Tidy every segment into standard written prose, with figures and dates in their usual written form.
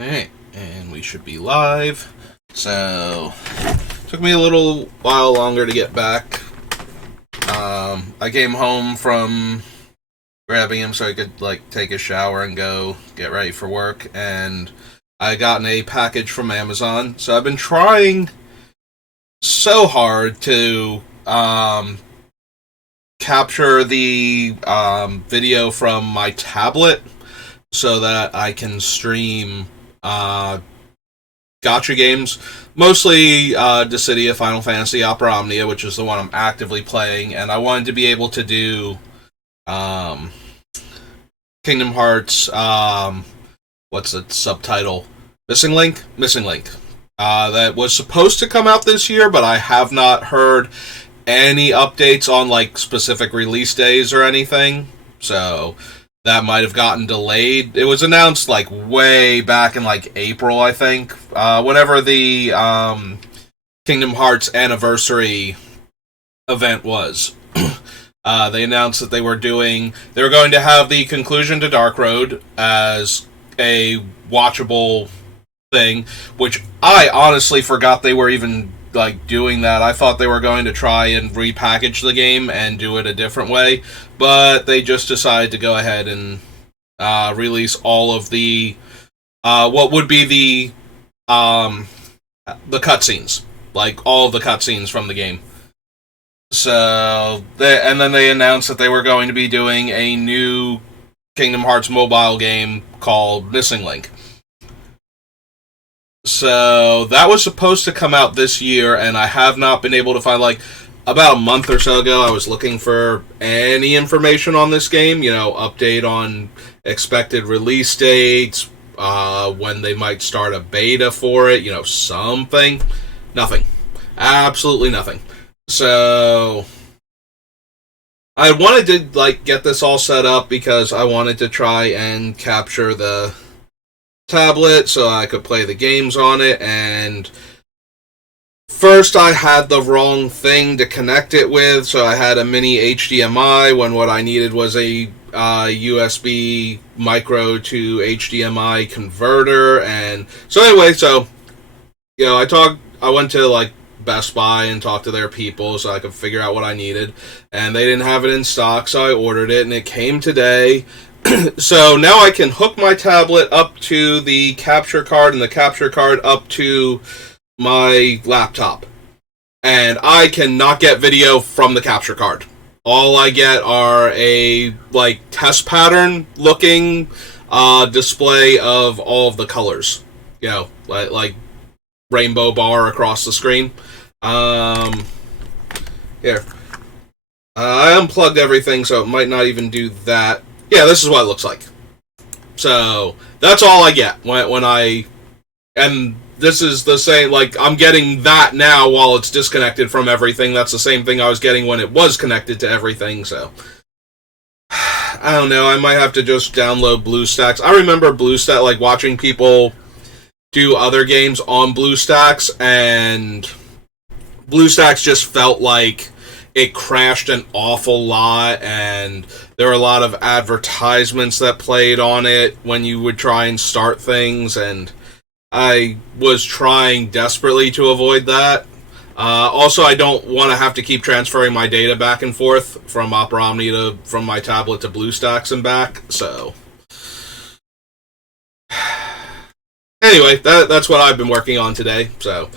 Alright, and we should be live. So, took me a little while longer to get back. I came home from grabbing him so I could, take a shower and go get ready for work, and I gotten a package from Amazon. So I've been trying so hard to, capture the, video from my tablet so that I can stream, gotcha games, mostly Dissidia, Final Fantasy, Opera Omnia, which is the one I'm actively playing, and I wanted to be able to do um, Kingdom Hearts. What's the subtitle? Missing Link. Missing Link. That was supposed to come out this year, but I have not heard any updates on specific release days or anything. So that might have gotten delayed. It was announced way back in April, I think. Whenever the Kingdom Hearts anniversary event was. They announced that they were going to have the conclusion to Dark Road as a watchable thing, which I honestly forgot they were even doing that. I thought they were going to try and repackage the game and do it a different way, but they just decided to go ahead and release all of the what would be the cutscenes, all of the cutscenes from the game. So and then they announced that they were going to be doing a new Kingdom Hearts mobile game called Missing Link. So that was supposed to come out this year, and I have not been able to find, about a month or so ago, I was looking for any information on this game, update on expected release dates, when they might start a beta for it, something. Nothing. Absolutely nothing. So I wanted to, get this all set up because I wanted to try and capture the tablet so I could play the games on it, and first I had the wrong thing to connect it with, so I had a mini HDMI when what I needed was a USB micro to HDMI converter. And so anyway, I went to Best Buy and talked to their people so I could figure out what I needed, and they didn't have it in stock, so I ordered it and it came today. So now I can hook my tablet up to the capture card and the capture card up to my laptop. And I cannot get video from the capture card. All I get are a test pattern looking display of all of the colors. Like rainbow bar across the screen. Here. I unplugged everything, so it might not even do that. Yeah, this is what it looks like. So that's all I get when I, and this is the same, I'm getting that now while it's disconnected from everything. That's the same thing I was getting when it was connected to everything, so I don't know, I might have to just download BlueStacks. I remember BlueStacks, watching people do other games on BlueStacks, and BlueStacks just felt like it crashed an awful lot, and there were a lot of advertisements that played on it when you would try and start things, and I was trying desperately to avoid that. Also, I don't want to have to keep transferring my data back and forth from Opera Omnia from my tablet to BlueStacks and back, so anyway, that's what I've been working on today. So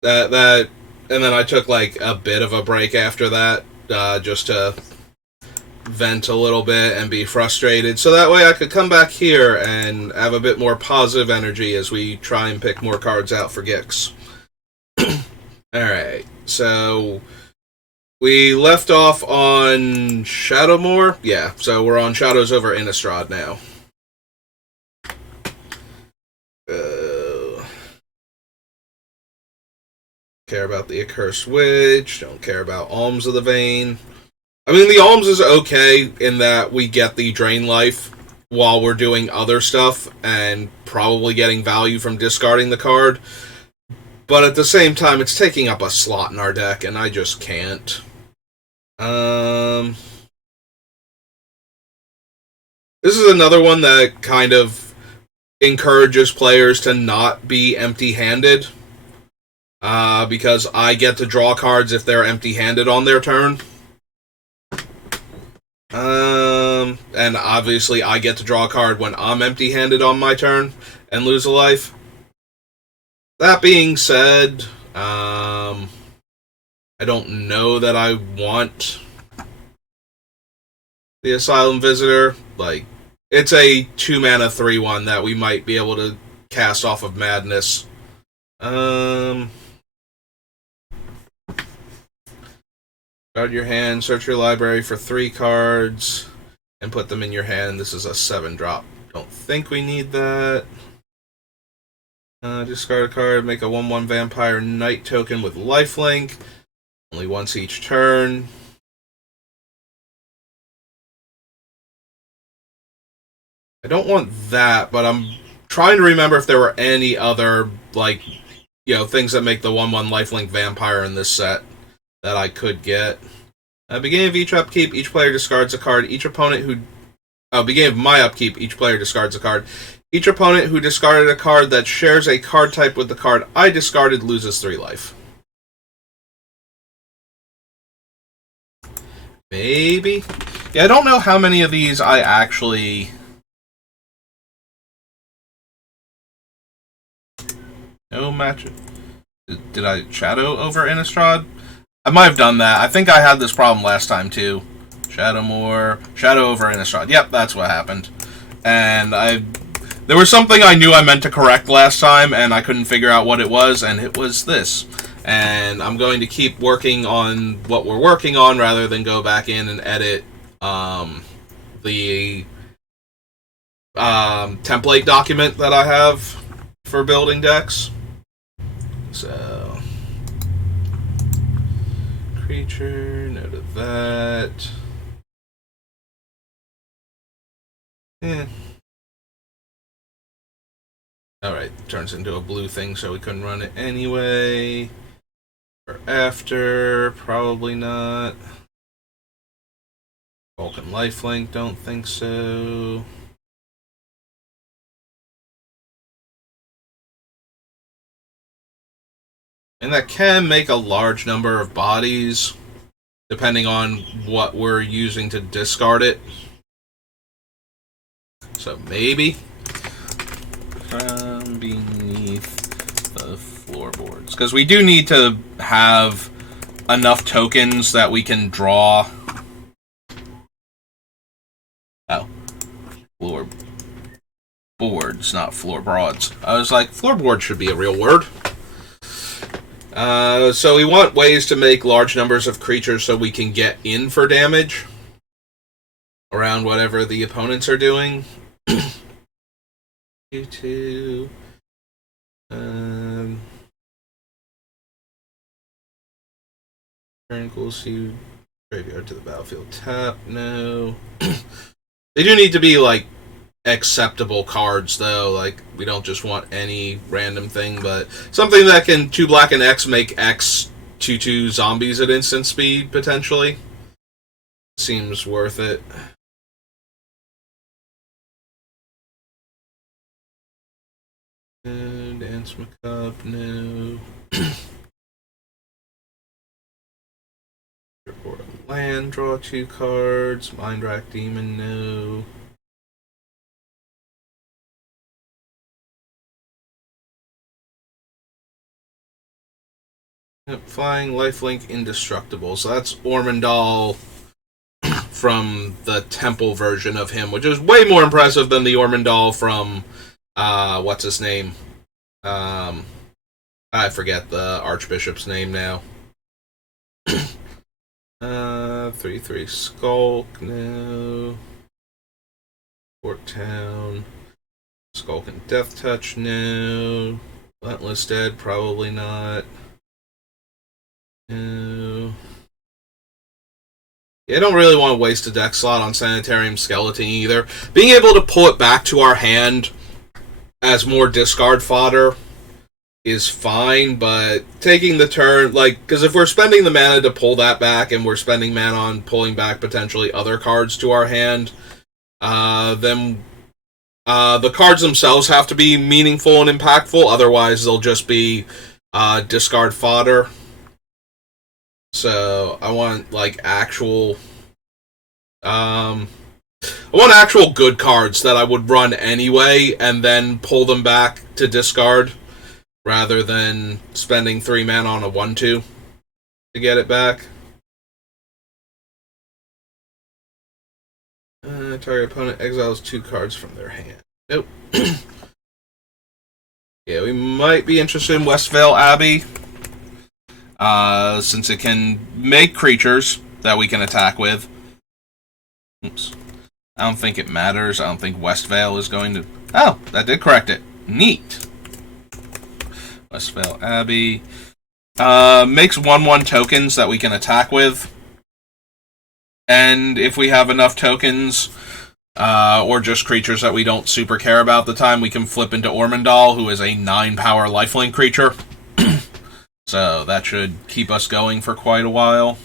that and then I took a bit of a break after that, just to vent a little bit and be frustrated, so that way I could come back here and have a bit more positive energy as we try and pick more cards out for Gix. Alright, so we left off on Shadowmoor. Yeah, so we're on Shadows over Innistrad now. Care about the Accursed Witch, don't care about Alms of the Vein. I mean, the Alms is okay in that we get the Drain Life while we're doing other stuff, and probably getting value from discarding the card. But at the same time, it's taking up a slot in our deck, and I just can't. This is another one that kind of encourages players to not be empty-handed, because I get to draw cards if they're empty-handed on their turn. And obviously I get to draw a card when I'm empty-handed on my turn and lose a life. That being said, I don't know that I want the Asylum Visitor. Like, it's a 2-mana 3/1 that we might be able to cast off of Madness. Guard your hand, search your library for 3 cards, and put them in your hand. This is a 7-drop. Don't think we need that. Discard a card, make a 1/1 Vampire Knight token with lifelink. Only once each turn. I don't want that, but I'm trying to remember if there were any other, like, things that make the 1/1 lifelink vampire in this set that I could get. At the beginning of each upkeep, each player discards a card. Beginning of my upkeep, each player discards a card. Each opponent who discarded a card that shares a card type with the card I discarded loses 3 life. Maybe? Yeah, I don't know how many of these I actually... No match. Did I shadow over Innistrad? I might have done that. I think I had this problem last time too. Shadow over Innistrad. Yep, that's what happened. And there was something I knew I meant to correct last time, and I couldn't figure out what it was, and it was this. And I'm going to keep working on what we're working on rather than go back in and edit the template document that I have for building decks. So, creature, note of that. Alright, turns into a blue thing, so we couldn't run it anyway. Or after, probably not. Vulcan Lifelink, don't think so. And that can make a large number of bodies, depending on what we're using to discard it. So maybe. From beneath the floorboards. Because we do need to have enough tokens that we can draw. Oh. Floorboards, not floorboards. I was like, floorboard should be a real word. So we want ways to make large numbers of creatures so we can get in for damage around whatever the opponents are doing. 2/2. Turn equals you graveyard to the battlefield. Tap. No. They do need to be like acceptable cards, though. Like, we don't just want any random thing, but something that can 2 black and X make X 2/2 zombies at instant speed, potentially. Seems worth it. Dance Macabre, no. Report on land, draw 2 cards. Mindrack Demon, no. Yep, flying, lifelink, indestructible. So that's Ormondal from the Temple version of him, which is way more impressive than the Ormondal from, what's his name? I forget the Archbishop's name now. 3/3 Skulk, no. Fort Town. Skulk and Death Touch, no. Relentless Dead, probably not. No. Yeah, I don't really want to waste a deck slot on Sanitarium Skeleton either. Being able to pull it back to our hand as more discard fodder is fine, but taking the turn, like, because if we're spending the mana to pull that back and we're spending mana on pulling back potentially other cards to our hand, then The cards themselves have to be meaningful and impactful, otherwise they'll just be discard fodder. So I want like actual, I want actual good cards that I would run anyway, and then pull them back to discard, rather than spending 3 mana on a 1/2 to get it back. Target opponent exiles 2 cards from their hand. Nope. Yeah, we might be interested in Westvale Abbey, since it can make creatures that we can attack with. Oops. I don't think it matters. I don't think Westvale is going to... Oh, that did correct it. Neat. Westvale Abbey. Makes 1/1 tokens that we can attack with. And if we have enough tokens, or just creatures that we don't super care about at the time, we can flip into Ormondal, who is a 9-power lifelink creature. So that should keep us going for quite a while.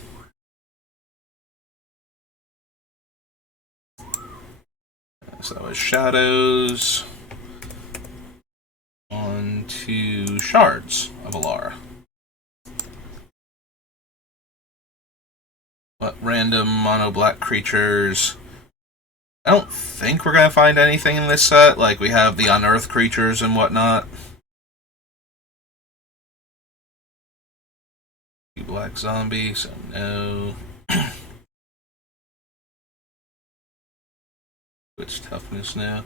So that was Shadows. On to Shards of Alara. What random mono black creatures? I don't think we're gonna find anything in this set. Like, we have the unearthed creatures and whatnot. Black zombie, so no. Which toughness now?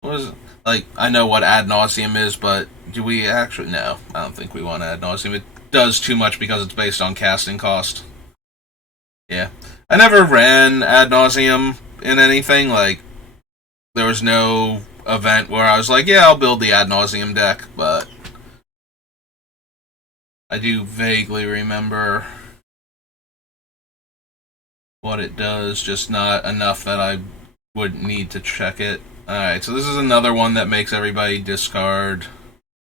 What is it? Like, I know what Ad Nauseam is, but do we actually? No, I don't think we want Ad Nauseam. It does too much because it's based on casting cost. Yeah, I never ran Ad Nauseam in anything. Like, there was no event where I was like, yeah, I'll build the Ad Nauseam deck, but I do vaguely remember what it does, just not enough that I would need to check it. Alright, so this is another one that makes everybody discard.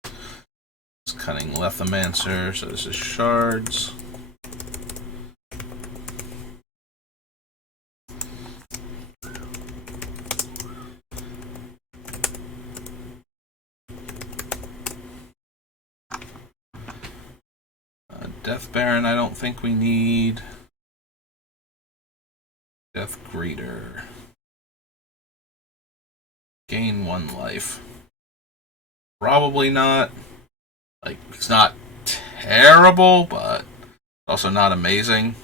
It's Cunning Lethomancer, so this is Shards. Death Baron, I don't think we need. Death Greeter. Gain 1 life. Probably not. Like, it's not terrible, but also not amazing.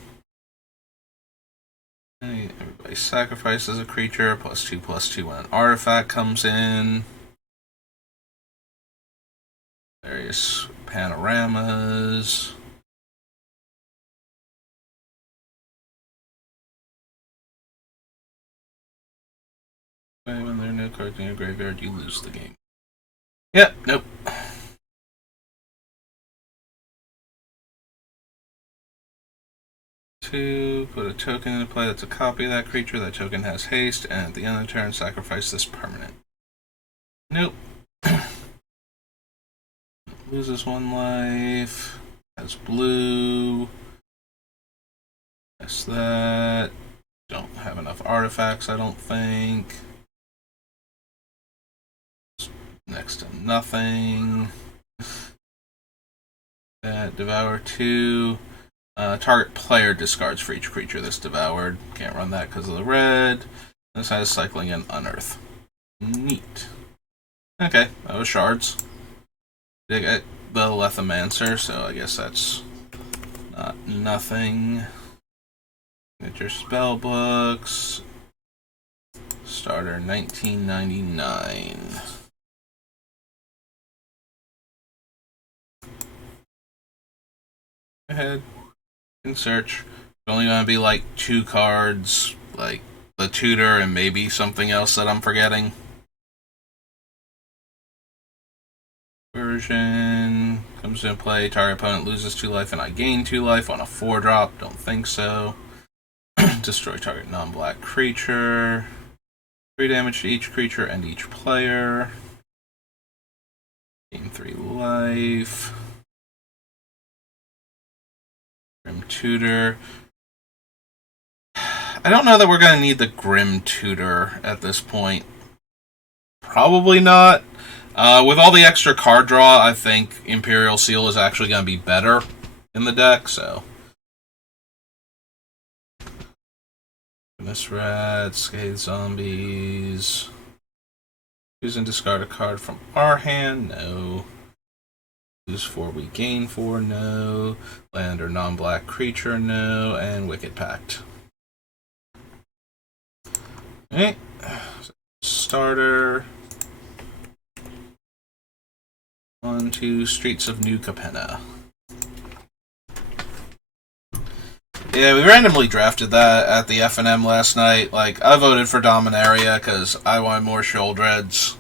Everybody sacrifices a creature, +2/+2 when an artifact comes in. Various panoramas. When there are no cards in your graveyard, you lose the game. Yep, nope. Two, put a token into play that's a copy of that creature. That token has haste, and at the end of the turn, sacrifice this permanent. Nope. Loses 1 life. Has blue. That's that. Don't have enough artifacts, I don't think. Next to nothing. That Devour 2. Target player discards for each creature that's devoured. Can't run that because of the red. This has cycling and unearth. Neat. Okay, that was Shards. They get the Lethomancer, so I guess that's not nothing. Get your spell books. Starter 1999. Go ahead and search. It's only going to be like 2 cards, like the tutor and maybe something else that I'm forgetting. Version comes into play. Target opponent loses 2 life and I gain 2 life on a 4-drop. Don't think so. Destroy target non-black creature. 3 damage to each creature and each player. Gain 3 life. Grim Tutor. I don't know that we're going to need the Grim Tutor at this point. Probably not. With all the extra card draw, I think Imperial Seal is actually going to be better in the deck, so. Miss Rat, Scathe Zombies. Choose and discard a card from our hand, no. Lose 4, we gain 4, no. Land or non-black creature, no. And Wicked Pact. Alright. Starter. On to Streets of New Capenna. Yeah, we randomly drafted that at the FNM last night. Like, I voted for Dominaria because I wanted more Sheoldreds,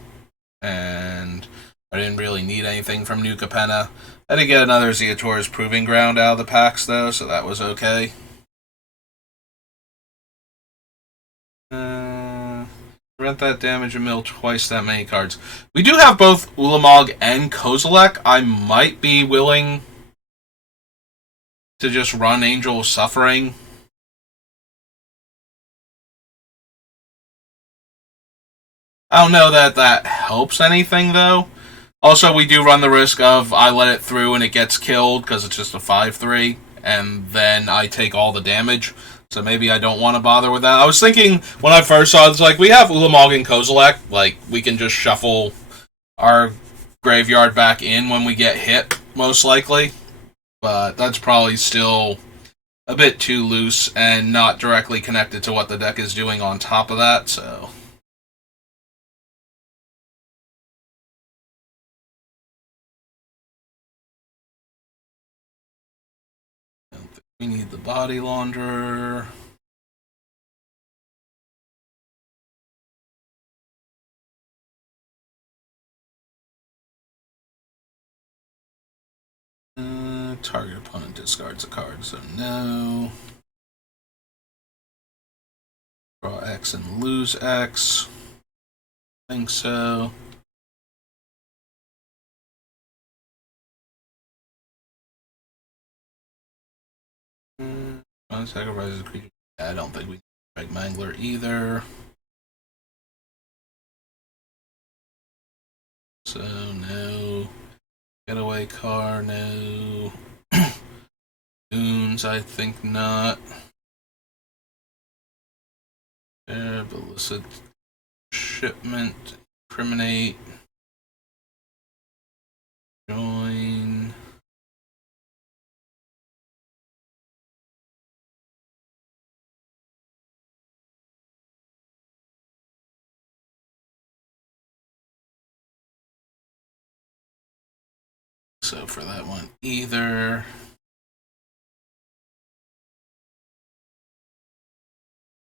and I didn't really need anything from New Capenna. I did get another Zeator's Proving Ground out of the packs, though, so that was okay. Prevent that damage and mill twice that many cards. We do have both Ulamog and Kozilek. I might be willing to just run Angel of Suffering. I don't know that that helps anything, though. Also, we do run the risk of I let it through and it gets killed because it's just a 5/3, and then I take all the damage. So maybe I don't want to bother with that. I was thinking when I first saw it, it's like, we have Ulamog and Kozilek. Like, we can just shuffle our graveyard back in when we get hit, most likely. But that's probably still a bit too loose and not directly connected to what the deck is doing on top of that, so. We need the Body Launderer. Target opponent discards a card, so no. Draw X and lose X. I think so. Sacrifices a creature. I don't think we need Greg Mangler either. So no. Getaway car, no. Goons, I think not. Illicit shipment, incriminate, join. So for that one, either.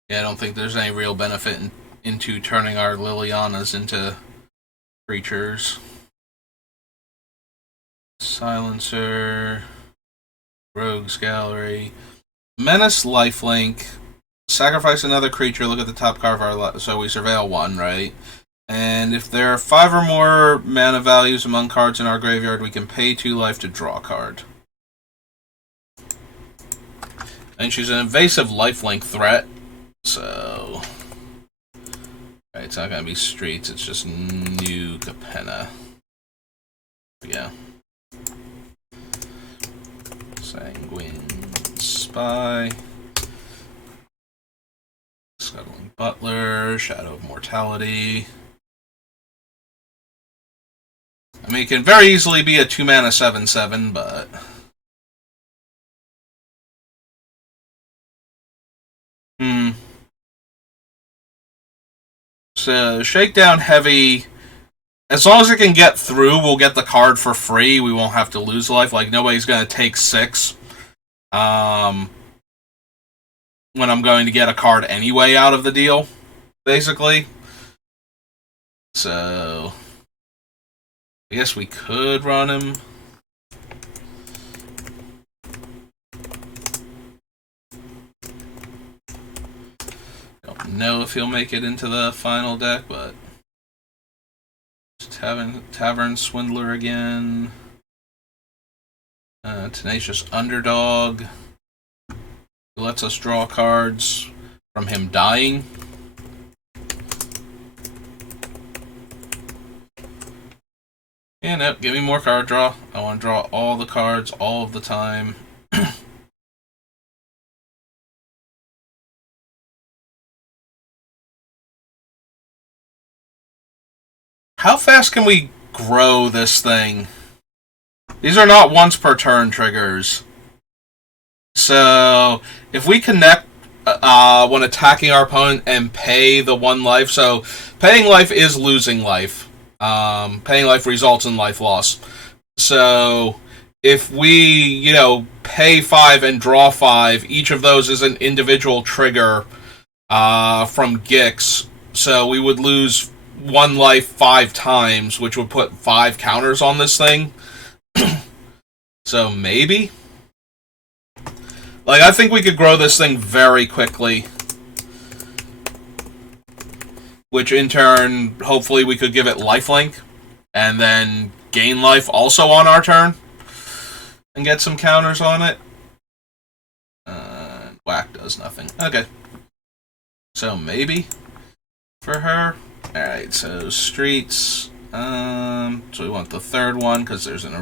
Yeah, I don't think there's any real benefit into turning our Lilianas into creatures. Silencer, Rogues Gallery, Menace Lifelink, sacrifice another creature, look at the top card of our so we surveil one, right? And if there are 5 or more mana values among cards in our graveyard, we can pay 2 life to draw a card. And she's an invasive lifelink threat, so. Right, it's not gonna be streets, it's just New Capenna. Yeah. Sanguine Spy. Scuttling Butler, Shadow of Mortality. I mean, it can very easily be a 2-mana 7/7, but. So, Shakedown Heavy. As long as it can get through, we'll get the card for free. We won't have to lose life. Like, nobody's going to take 6. When I'm going to get a card anyway out of the deal, basically. So, I guess we could run him. Don't know if he'll make it into the final deck, but Tavern Swindler again. Tenacious Underdog. Who lets us draw cards from him dying. Yeah, no, give me more card draw. I want to draw all the cards all of the time. How fast can we grow this thing? These are not once per turn triggers. So, if we connect when attacking our opponent and pay the 1 life, so paying life is losing life. Paying life results in life loss. So, if we, pay 5 and draw 5, each of those is an individual trigger from Gix. So, we would lose 1 life 5 times, which would put 5 counters on this thing. So, maybe? I think we could grow this thing very quickly. Which in turn, hopefully we could give it lifelink. And then gain life also on our turn. And get some counters on it. Whack does nothing. Okay. So maybe for her. Alright, so streets. So we want the third one because there's an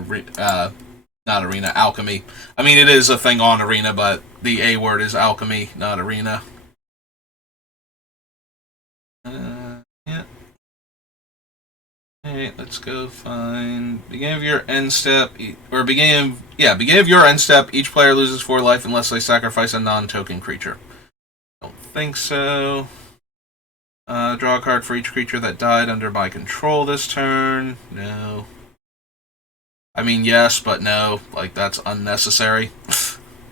not arena, alchemy. I mean, it is a thing on arena, but the A word is alchemy, not arena. Yeah. Alright, let's go find beginning of your end step, or beginning of your end step. Each player loses 4 life unless they sacrifice a non-token creature. Don't think so. Draw a card for each creature that died under my control this turn. No. I mean, yes, but no. That's unnecessary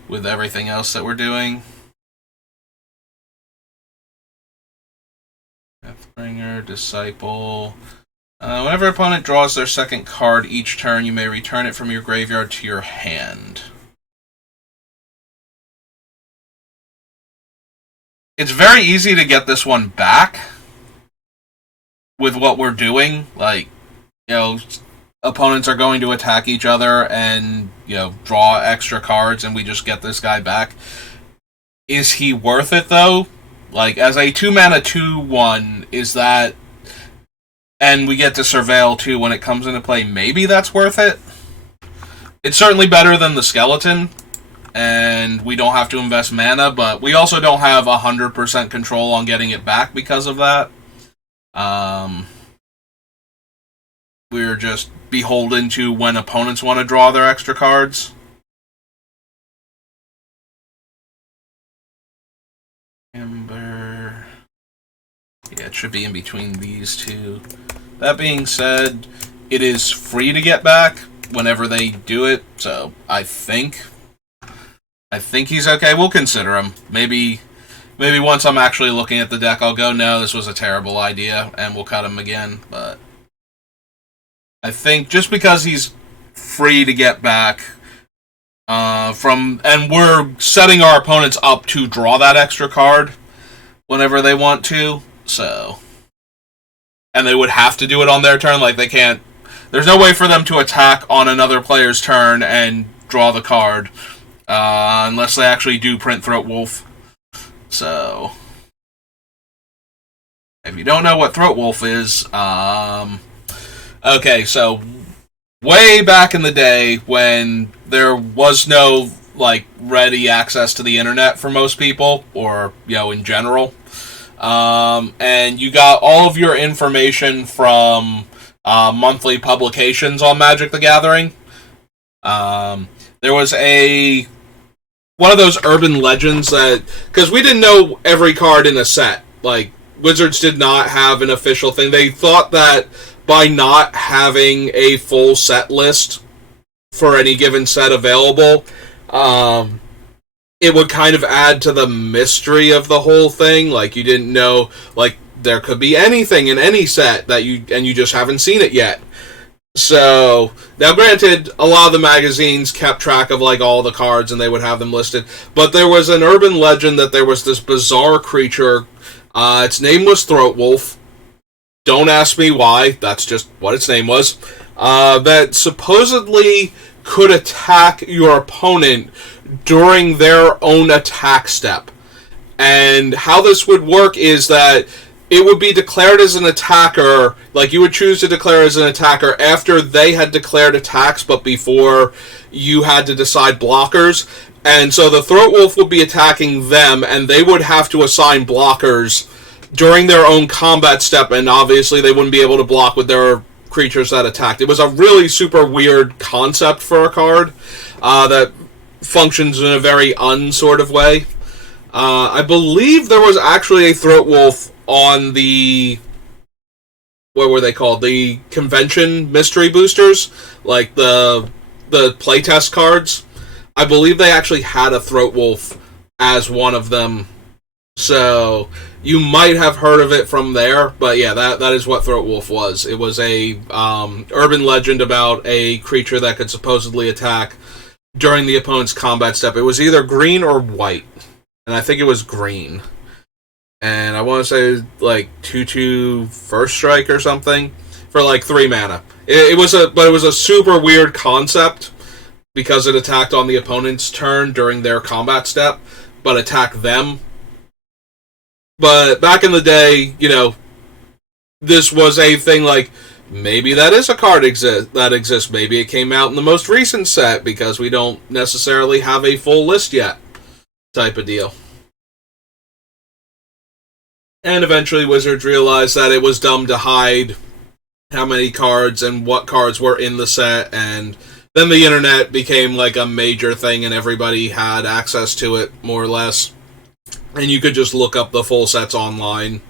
with everything else that we're doing. Deathbringer, Disciple. Whenever an opponent draws their second card each turn, you may return it from your graveyard to your hand. It's very easy to get this one back with what we're doing. Opponents are going to attack each other and, draw extra cards, and we just get this guy back. Is he worth it, though? As a 2-mana 2/1, is that... And we get to Surveil, too, when it comes into play. Maybe that's worth it? It's certainly better than the Skeleton, and we don't have to invest mana, but we also don't have 100% control on getting it back because of that. We're just beholden to when opponents want to draw their extra cards. Ember. Yeah, it should be in between these two. That being said, it is free to get back whenever they do it, so I think he's okay. We'll consider him. Maybe once I'm actually looking at the deck, I'll go, no, this was a terrible idea, and we'll cut him again, but I think just because he's free to get back and we're setting our opponents up to draw that extra card whenever they want to, so... And they would have to do it on their turn, they can't... There's no way for them to attack on another player's turn and draw the card, unless they actually do print Throat Wolf. So... If you don't know what Throat Wolf is, okay, so way back in the day when there was no, ready access to the internet for most people, or, in general, and you got all of your information from monthly publications on Magic the Gathering. There was one of those urban legends that... Because we didn't know every card in a set. Wizards did not have an official thing. They thought that by not having a full set list for any given set available, it would kind of add to the mystery of the whole thing. You didn't know, there could be anything in any set that you just haven't seen it yet. So, now granted, a lot of the magazines kept track of, all the cards and they would have them listed, but there was an urban legend that there was this bizarre creature. Its name was Throat Wolf. Don't ask me why, that's just what its name was. That supposedly could attack your opponent during their own attack step. And how this would work is that it would be declared as an attacker. Like, you would choose to declare as an attacker after they had declared attacks, but before you had to decide blockers. And so the Throat Wolf would be attacking them, and they would have to assign blockers during their own combat step, and obviously they wouldn't be able to block with their creatures that attacked. It was a really super weird concept for a card that functions in a very unsort of way. I believe there was actually a Throat Wolf on the... what were they called? The convention mystery boosters? Like the playtest cards. I believe they actually had a Throat Wolf as one of them. So you might have heard of it from there, but yeah, that is what Throat Wolf was. It was a urban legend about a creature that could supposedly attack during the opponent's combat step. It was either green or white, and I think it was green. And I want to say like 2/2 first strike or something for like 3 mana. It was a super weird concept because it attacked on the opponent's turn during their combat step, but attacked them. But back in the day, this was a thing like, maybe that is a card that exists. Maybe it came out in the most recent set because we don't necessarily have a full list yet, type of deal. And eventually Wizards realized that it was dumb to hide how many cards and what cards were in the set, and then the internet became like a major thing and everybody had access to it, more or less. And you could just look up the full sets online.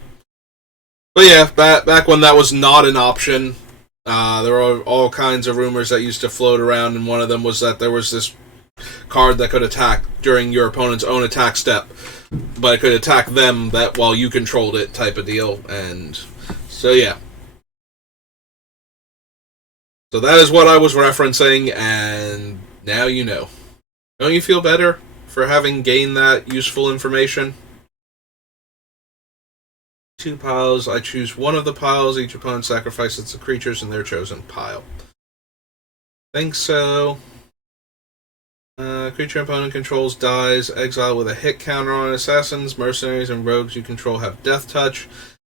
But yeah, back when that was not an option, there were all kinds of rumors that used to float around, and one of them was that there was this card that could attack during your opponent's own attack step, but it could attack them that while you controlled it, type of deal. And so yeah. So that is what I was referencing, and now you know. Don't you feel better for having gained that useful information? 2 piles. I choose one of the piles. Each opponent sacrifices the creatures in their chosen pile. Think so. Creature opponent controls dies. Exile with a hit counter on assassins, mercenaries, and rogues you control have death touch.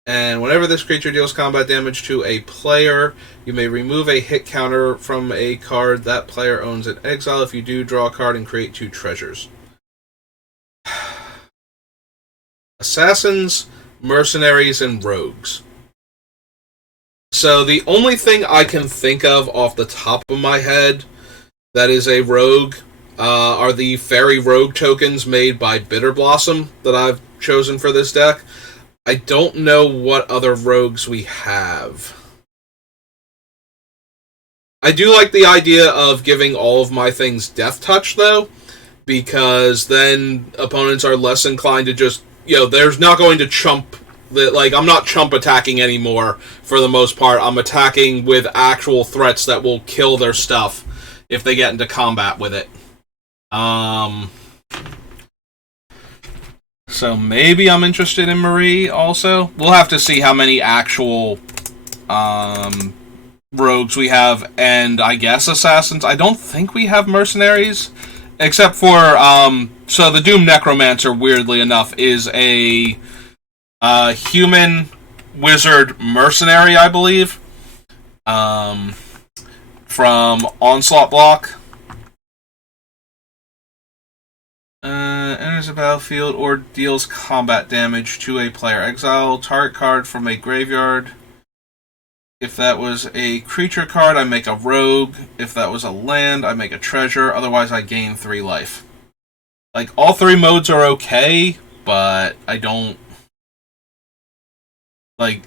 And whenever this creature deals combat damage to a player, you may remove a hit counter from a card that player owns in exile. If you do, draw a card and create 2 treasures. Assassins, mercenaries, and rogues. So the only thing I can think of off the top of my head that is a rogue are the Fairy Rogue tokens made by Bitter Blossom that I've chosen for this deck. I don't know what other rogues we have. I do like the idea of giving all of my things Death Touch, though, because then opponents are less inclined to just, there's not going to chump. I'm not chump attacking anymore for the most part. I'm attacking with actual threats that will kill their stuff if they get into combat with it. So maybe I'm interested in Marie also. We'll have to see how many actual rogues we have, and I guess assassins. I don't think we have mercenaries, except for so the Doom Necromancer, weirdly enough, is a human wizard mercenary, I believe, from Onslaught block. Enters the battlefield or deals combat damage to a player. Exile target card from a graveyard. If that was a creature card, I make a rogue. If that was a land, I make a treasure. Otherwise, I gain 3 life. Like, all 3 modes are okay, but I don't... I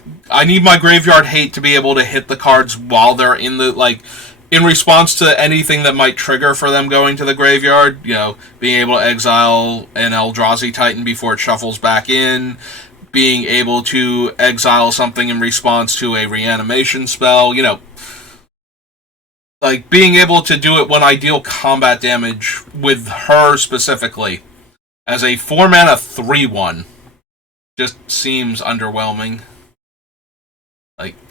need my graveyard hate to be able to hit the cards while they're in the, in response to anything that might trigger for them going to the graveyard, being able to exile an Eldrazi Titan before it shuffles back in, being able to exile something in response to a reanimation spell, being able to do it when I deal combat damage with her specifically as a 4-mana 3/1 just seems underwhelming.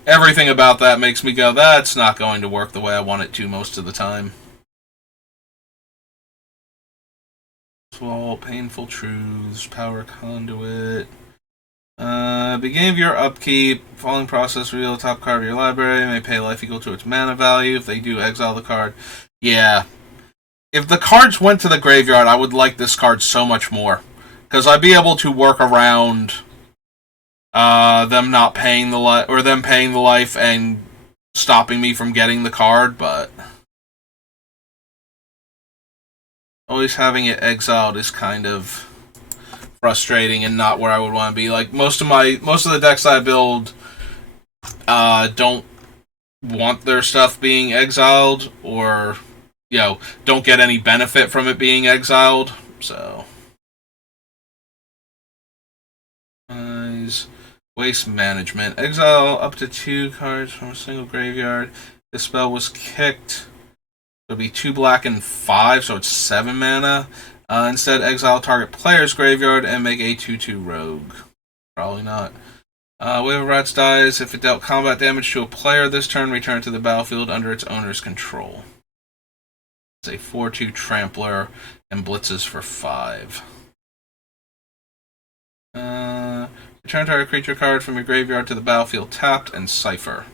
Everything about that makes me go, that's not going to work the way I want it to most of the time. Swallow, Painful Truths, Power Conduit. Beginning of your upkeep, following process, reveal the top card of your library, may pay life equal to its mana value. If they do, exile the card. Yeah. If the cards went to the graveyard, I would like this card so much more. Because I'd be able to work around them not paying the life, or them paying the life and stopping me from getting the card, but always having it exiled is kind of frustrating and not where I would want to be. Like most of the decks I build don't want their stuff being exiled, or don't get any benefit from it being exiled. So waste management. Exile up to 2 cards from a single graveyard. This spell was kicked. It'll be 2 black and 5, so it's 7 mana. Instead, exile target player's graveyard and make a 2/2 rogue. Probably not. Wave of Rats dies. If it dealt combat damage to a player this turn, return to the battlefield under its owner's control. It's a 4/2 trampler and blitzes for 5. Return target creature card from your graveyard to the battlefield tapped and cipher.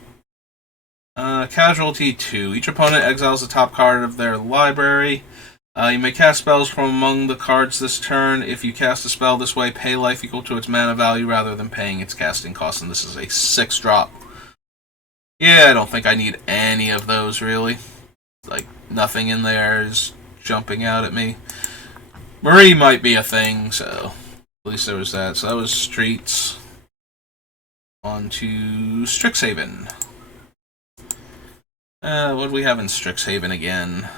Casualty 2. Each opponent exiles the top card of their library. You may cast spells from among the cards this turn. If you cast a spell this way, pay life equal to its mana value rather than paying its casting cost, and this is a 6-drop. Yeah, I don't think I need any of those, really. Like, nothing in there is jumping out at me. Marie might be a thing, so at least there was that. So that was Streets. On to Strixhaven. What do we have in Strixhaven again?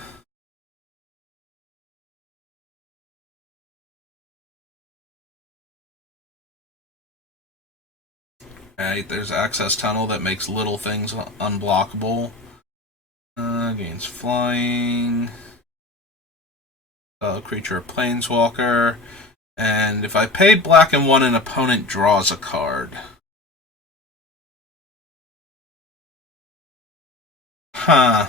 Alright, there's Access Tunnel that makes little things unblockable. Gains flying. Creature Planeswalker. And if I paid black and 1, an opponent draws a card. Huh.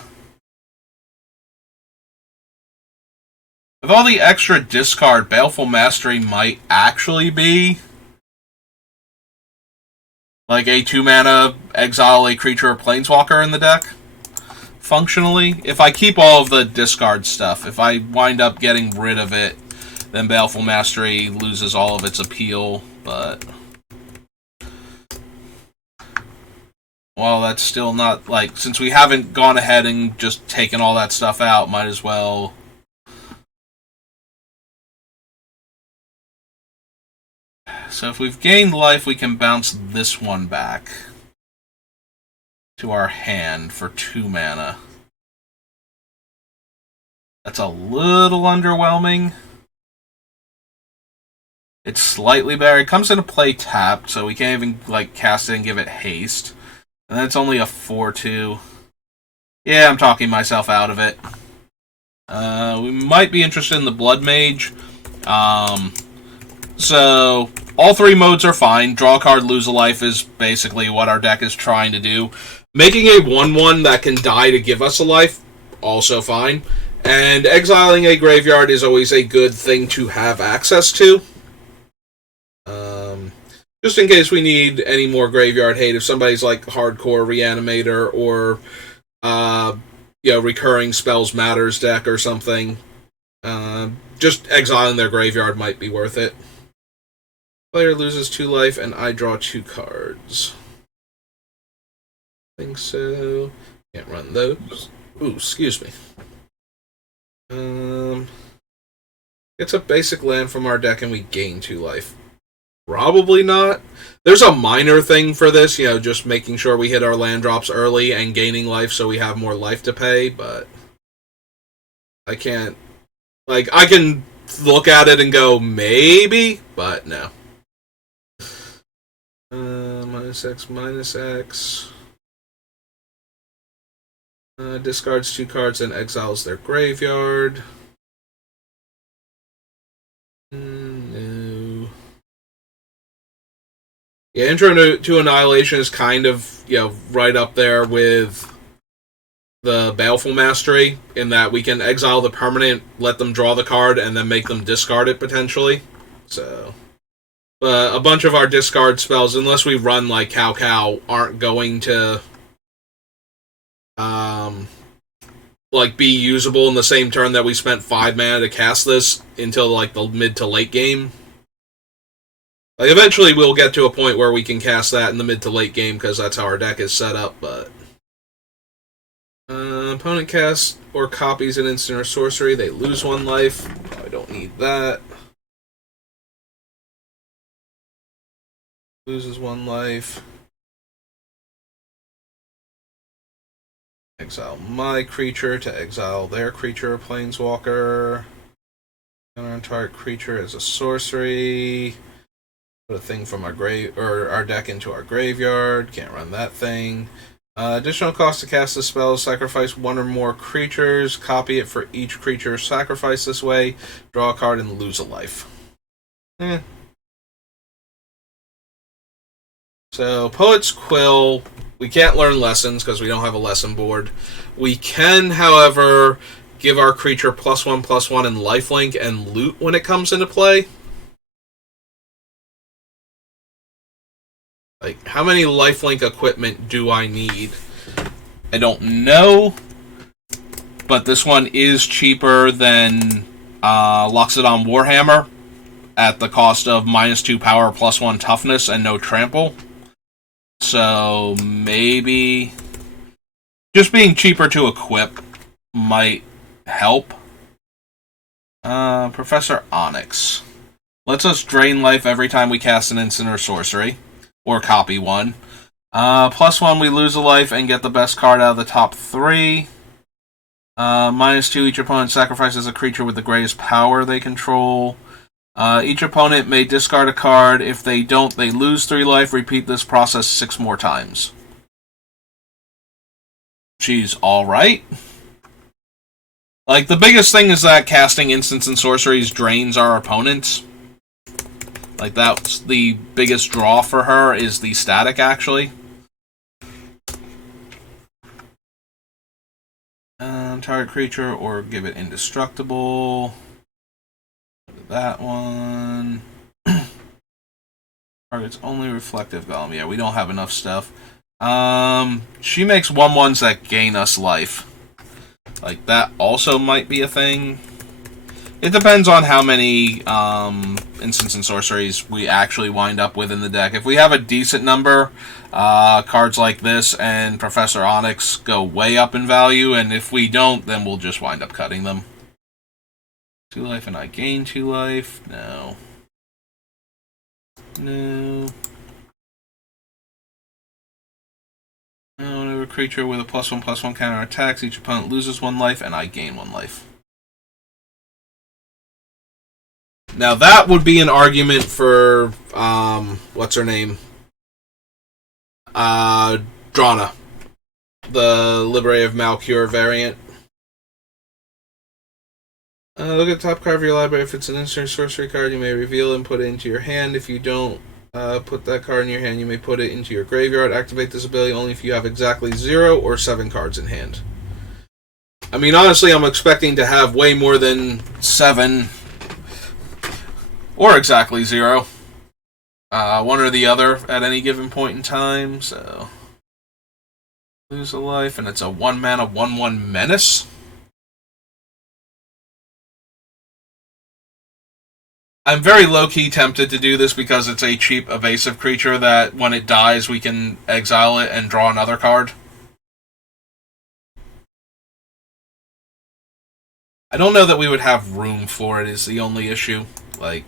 With all the extra discard, Baleful Mastery might actually be like a 2-mana exile a creature or planeswalker in the deck. Functionally, if I keep all of the discard stuff, if I wind up getting rid of it, then Baleful Mastery loses all of its appeal, but well, that's still not, like, since we haven't gone ahead and just taken all that stuff out, might as well. So if we've gained life, we can bounce this one back to our hand for 2 mana. That's a little underwhelming. It's slightly better. It comes into play tapped, so we can't even cast it and give it haste. And then it's only a 4/2. Yeah, I'm talking myself out of it. We might be interested in the Blood Mage. So all 3 modes are fine. Draw a card, lose a life is basically what our deck is trying to do. Making a 1/1 that can die to give us a life, also fine. And exiling a graveyard is always a good thing to have access to. Just in case we need any more graveyard hate, if somebody's like hardcore Reanimator or recurring spells matters deck or something, just exiling their graveyard might be worth it. Player loses 2 life and I draw 2 cards. I think so. Can't run those. Ooh, excuse me. Gets a basic land from our deck and we gain 2 life. Probably not. There's a minor thing for this, just making sure we hit our land drops early and gaining life so we have more life to pay, but I can't. I can look at it and go, maybe, but no. -X. Discards 2 cards and exiles their graveyard. No. Yeah, Intro to Annihilation is kind of, right up there with the Baleful Mastery, in that we can exile the permanent, let them draw the card, and then make them discard it, potentially. So But a bunch of our discard spells, unless we run like Cow, aren't going to like be usable in the same turn that we spent 5 mana to cast this until like the mid to late game. Like, eventually we'll get to a point where we can cast that in the mid to late game because that's how our deck is set up, but opponent casts or copies an instant or sorcery, they lose 1 life. I don't need that. Loses 1 life. Exile my creature to exile their creature, Planeswalker. Counter target creature as a sorcery. Put a thing from our deck into our graveyard. Can't run that thing. Additional cost to cast the spell: sacrifice 1 or more creatures. Copy it for each creature sacrificed this way. Draw a card and lose a life. So, Poet's Quill, we can't learn lessons because we don't have a lesson board. We can, however, give our creature +1/+1 and lifelink and loot when it comes into play. Like, how many lifelink equipment do I need? I don't know, but this one is cheaper than Loxodon Warhammer at the cost of -2 power, +1 toughness, and no trample. So maybe just being cheaper to equip might help. Professor Onyx lets us drain life every time we cast an instant or sorcery, or copy one. +1, we lose a life and get the best card out of the top 3. -2, each opponent sacrifices a creature with the greatest power they control. Each opponent may discard a card. If they don't, they lose 3 life. Repeat this process 6 more times. She's alright. Like, the biggest thing is that casting instants and sorceries drains our opponents. Like, that's the biggest draw for her, is the static, actually. Target creature, or give it indestructible. That one. Target's only reflective golem. Yeah, we don't have enough stuff. She makes 1/1s that gain us life. Like, that also might be a thing. It depends on how many instants and sorceries we actually wind up with in the deck. If we have a decent number, cards like this and Professor Onyx go way up in value, and if we don't, then we'll just wind up cutting them. 2 life and I gain 2 life? No. No. Whenever a creature with a +1/+1 counter attacks, each opponent loses 1 life and I gain 1 life. Now that would be an argument for, what's her name? Drana. The Liberator of Malcure variant. Look at the top card of your library. If it's an instant sorcery card, you may reveal it and put it into your hand. If you don't put that card in your hand, you may put it into your graveyard. Activate this ability only if you have exactly 0 or 7 cards in hand. I mean, honestly, I'm expecting to have way more than 7 or exactly 0. One or the other at any given point in time, so... Lose a life, and it's a 1-mana 1/1 menace. I'm very low-key tempted to do this because it's a cheap, evasive creature that when it dies, we can exile it and draw another card. I don't know that we would have room for it, is the only issue. Like,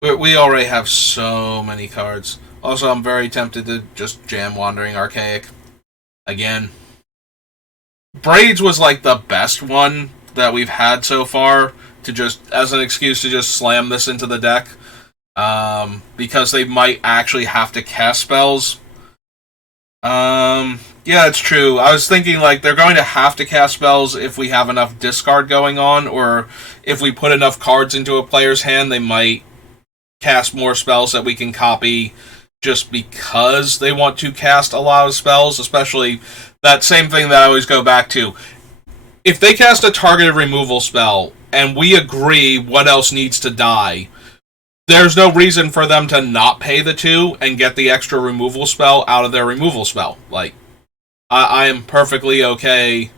we already have so many cards. Also, I'm very tempted to just jam Wandering Archaic. Again. Braids was like the best one that we've had so far, to just, as an excuse to just slam this into the deck. Because they might actually have to cast spells. Yeah, it's true. I was thinking, like, they're going to have to cast spells if we have enough discard going on, or if we put enough cards into a player's hand, they might cast more spells that we can copy just because they want to cast a lot of spells, especially that same thing that I always go back to. If they cast a targeted removal spell, and we agree what else needs to die, there's no reason for them to not pay the 2 and get the extra removal spell out of their removal spell. Like, I am perfectly okay.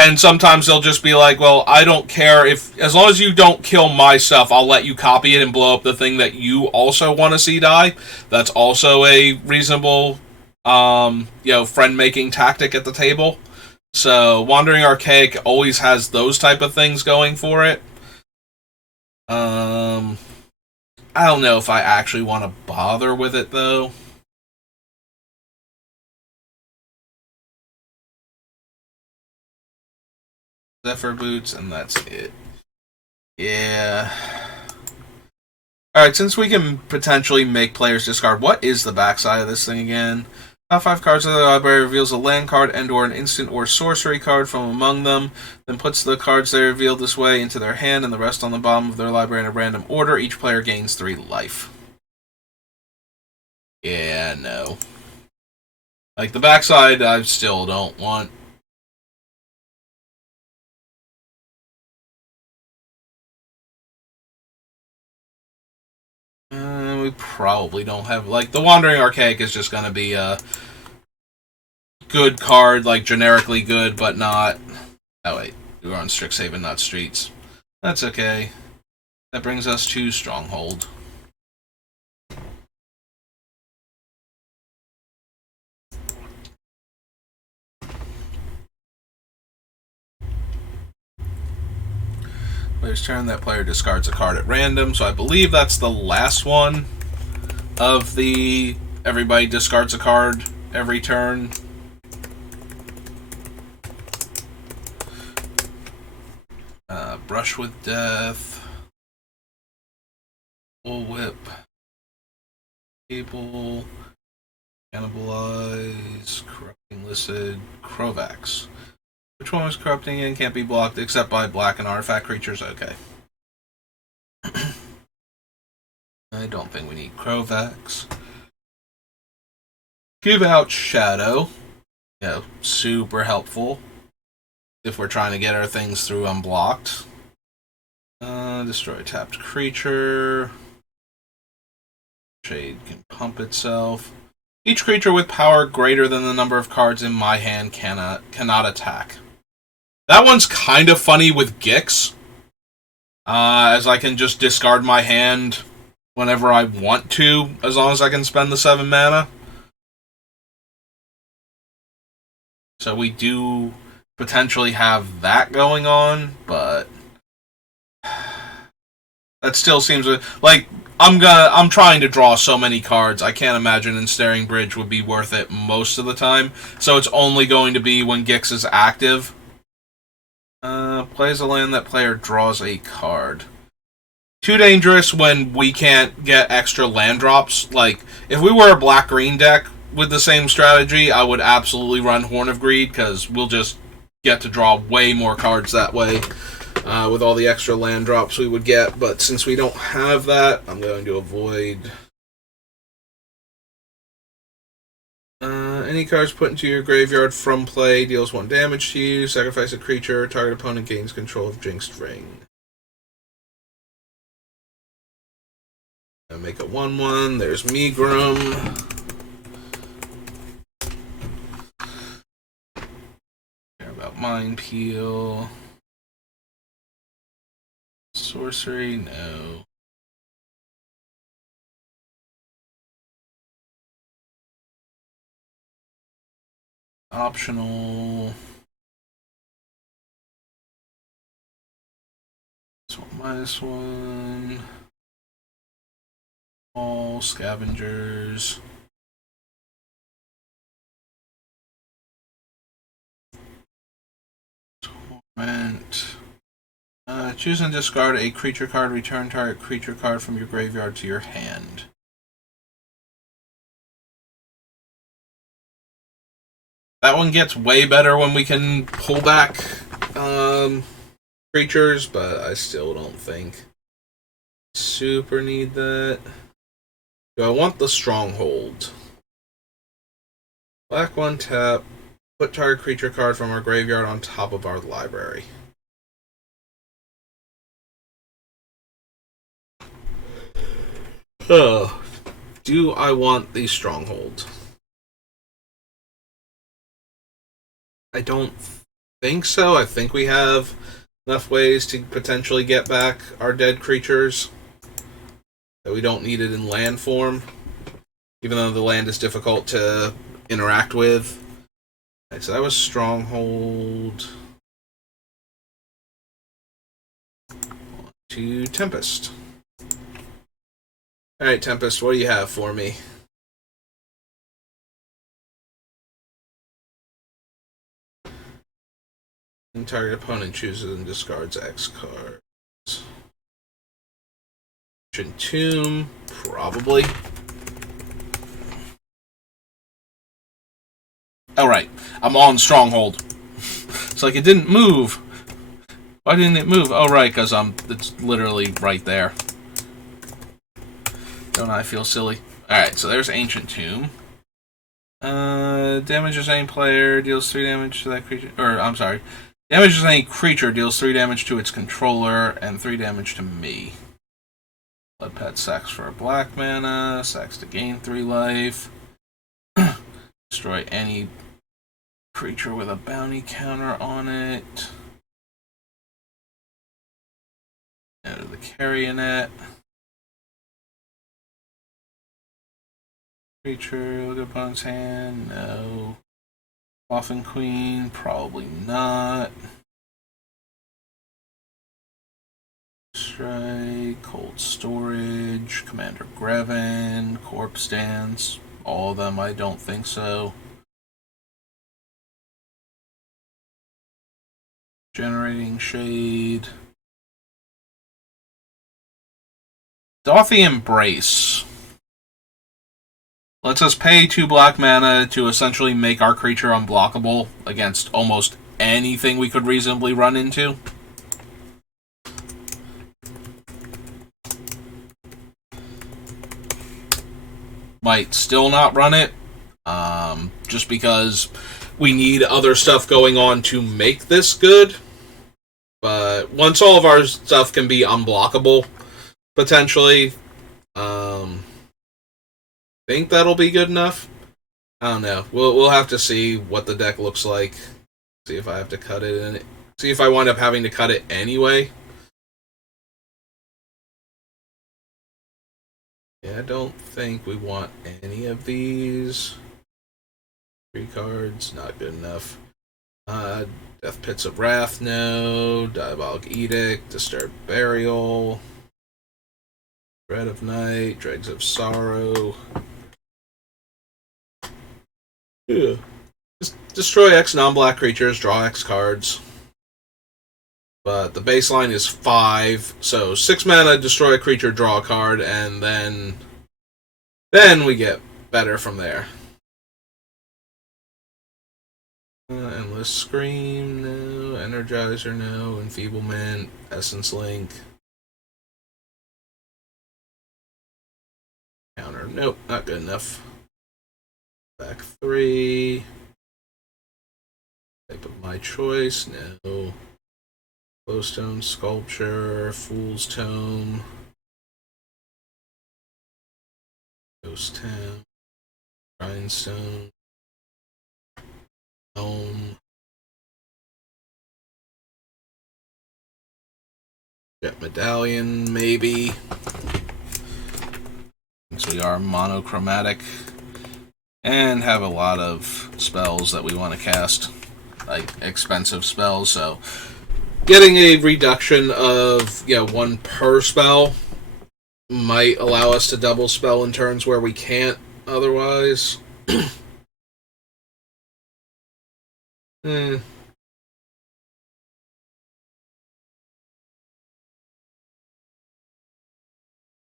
And sometimes they'll just be like, well, I don't care if, as long as you don't kill my stuff, I'll let you copy it and blow up the thing that you also want to see die. That's also a reasonable, friend-making tactic at the table. So, Wandering Archaic always has those type of things going for it. I don't know if I actually want to bother with it, though. Zephyr Boots, and that's it. Yeah. Alright, since we can potentially make players discard, what is the backside of this thing again? Top 5 cards of the library reveals a land card and or an instant or sorcery card from among them, then puts the cards they revealed this way into their hand and the rest on the bottom of their library in a random order. Each player gains 3 life. Yeah, no. Like, the backside, I still don't want. We probably don't have, like, the Wandering Archaic is just gonna be a good card, like, generically good, but not. Oh, wait. We're on Strixhaven, not Streets. That's okay. That brings us to Stronghold. Player's turn, that player discards a card at random, so I believe that's the last one of the everybody discards a card every turn. Brush with Death, Bullwhip, Cable, Cannibalize, Corrupting Listed, Krovax. Which one was corrupting and can't be blocked except by black and artifact creatures? Okay. I don't think we need Krovax. Give out Shadow. Super helpful if we're trying to get our things through unblocked. Destroy tapped creature. Shade can pump itself. Each creature with power greater than the number of cards in my hand cannot attack. That one's kind of funny with Gix, as I can just discard my hand whenever I want to, as long as I can spend the 7 mana. So we do potentially have that going on, but that still seems like I'm trying to draw so many cards. I can't imagine Ensnaring Bridge would be worth it most of the time. So it's only going to be when Gix is active. Plays a land, that player draws a card. Too dangerous when we can't get extra land drops. Like, if we were a black-green deck with the same strategy, I would absolutely run Horn of Greed, because we'll just get to draw way more cards that way with all the extra land drops we would get. But since we don't have that, I'm going to avoid. Any cards put into your graveyard from play deals 1 damage to you. Sacrifice a creature. Target opponent gains control of Jinxed Ring. Make a 1/1. There's Megrim. Care about Mind Peel. Sorcery, no. Optional. So -1. All scavengers. Torment. Choose and discard a creature card. Return target creature card from your graveyard to your hand. That one gets way better when we can pull back creatures, but I still don't think super need that. Do I want the Stronghold? Black 1 tap. Put target creature card from our graveyard on top of our library. Oh, do I want the Stronghold? I don't think so. I think we have enough ways to potentially get back our dead creatures that we don't need it in land form, even though the land is difficult to interact with. Right, so that was Stronghold. To Tempest. Alright, Tempest, what do you have for me? And target opponent chooses and discards X cards. Tomb, probably. Alright, I'm on Stronghold. It's like it didn't move. Why didn't it move? Oh, right, because it's literally right there. Don't I feel silly? Alright, so there's Ancient Tomb. Damages any player, deals 3 damage to that creature. Or, I'm sorry. Damages any creature, deals 3 damage to its controller, and 3 damage to me. Blood Pet sacks for a black mana, sacks to gain 3 life. Destroy any creature with a bounty counter on it. Enter the Carrionet. Creature, look at opponent's hand, no. Coffin Queen, probably not. Strike, Cold Storage, Commander Grevin, Corpse Dance. All of them, I don't think so. Generating Shade. Dauthi Embrace lets us pay 2 black mana to essentially make our creature unblockable against almost anything we could reasonably run into. Might still not run it, just because we need other stuff going on to make this good. But once all of our stuff can be unblockable, potentially, think that'll be good enough. I don't know. We'll have to see what the deck looks like. See if I have to cut it in. See if I wind up having to cut it anyway. Yeah, I don't think we want any of these. 3 cards, not good enough. Death Pits of Wrath, no. Diabolic Edict, Disturbed Burial. Dread of Night, Dregs of Sorrow. Yeah. Just destroy X non-black creatures, draw X cards. But the baseline is 5, so 6 mana, destroy a creature, draw a card, and then we get better from there. Endless Scream, no. Energizer, no. Enfeeblement, Essence Link. Counter, nope, not good enough. Back 3. Type of my choice, no. Glowstone Sculpture, Fool's Tome. Ghost Town. Grindstone. Gnome. Jet Medallion, maybe. Since we are monochromatic and have a lot of spells that we want to cast, like expensive spells, so getting a reduction of 1 per spell might allow us to double spell in turns where we can't otherwise.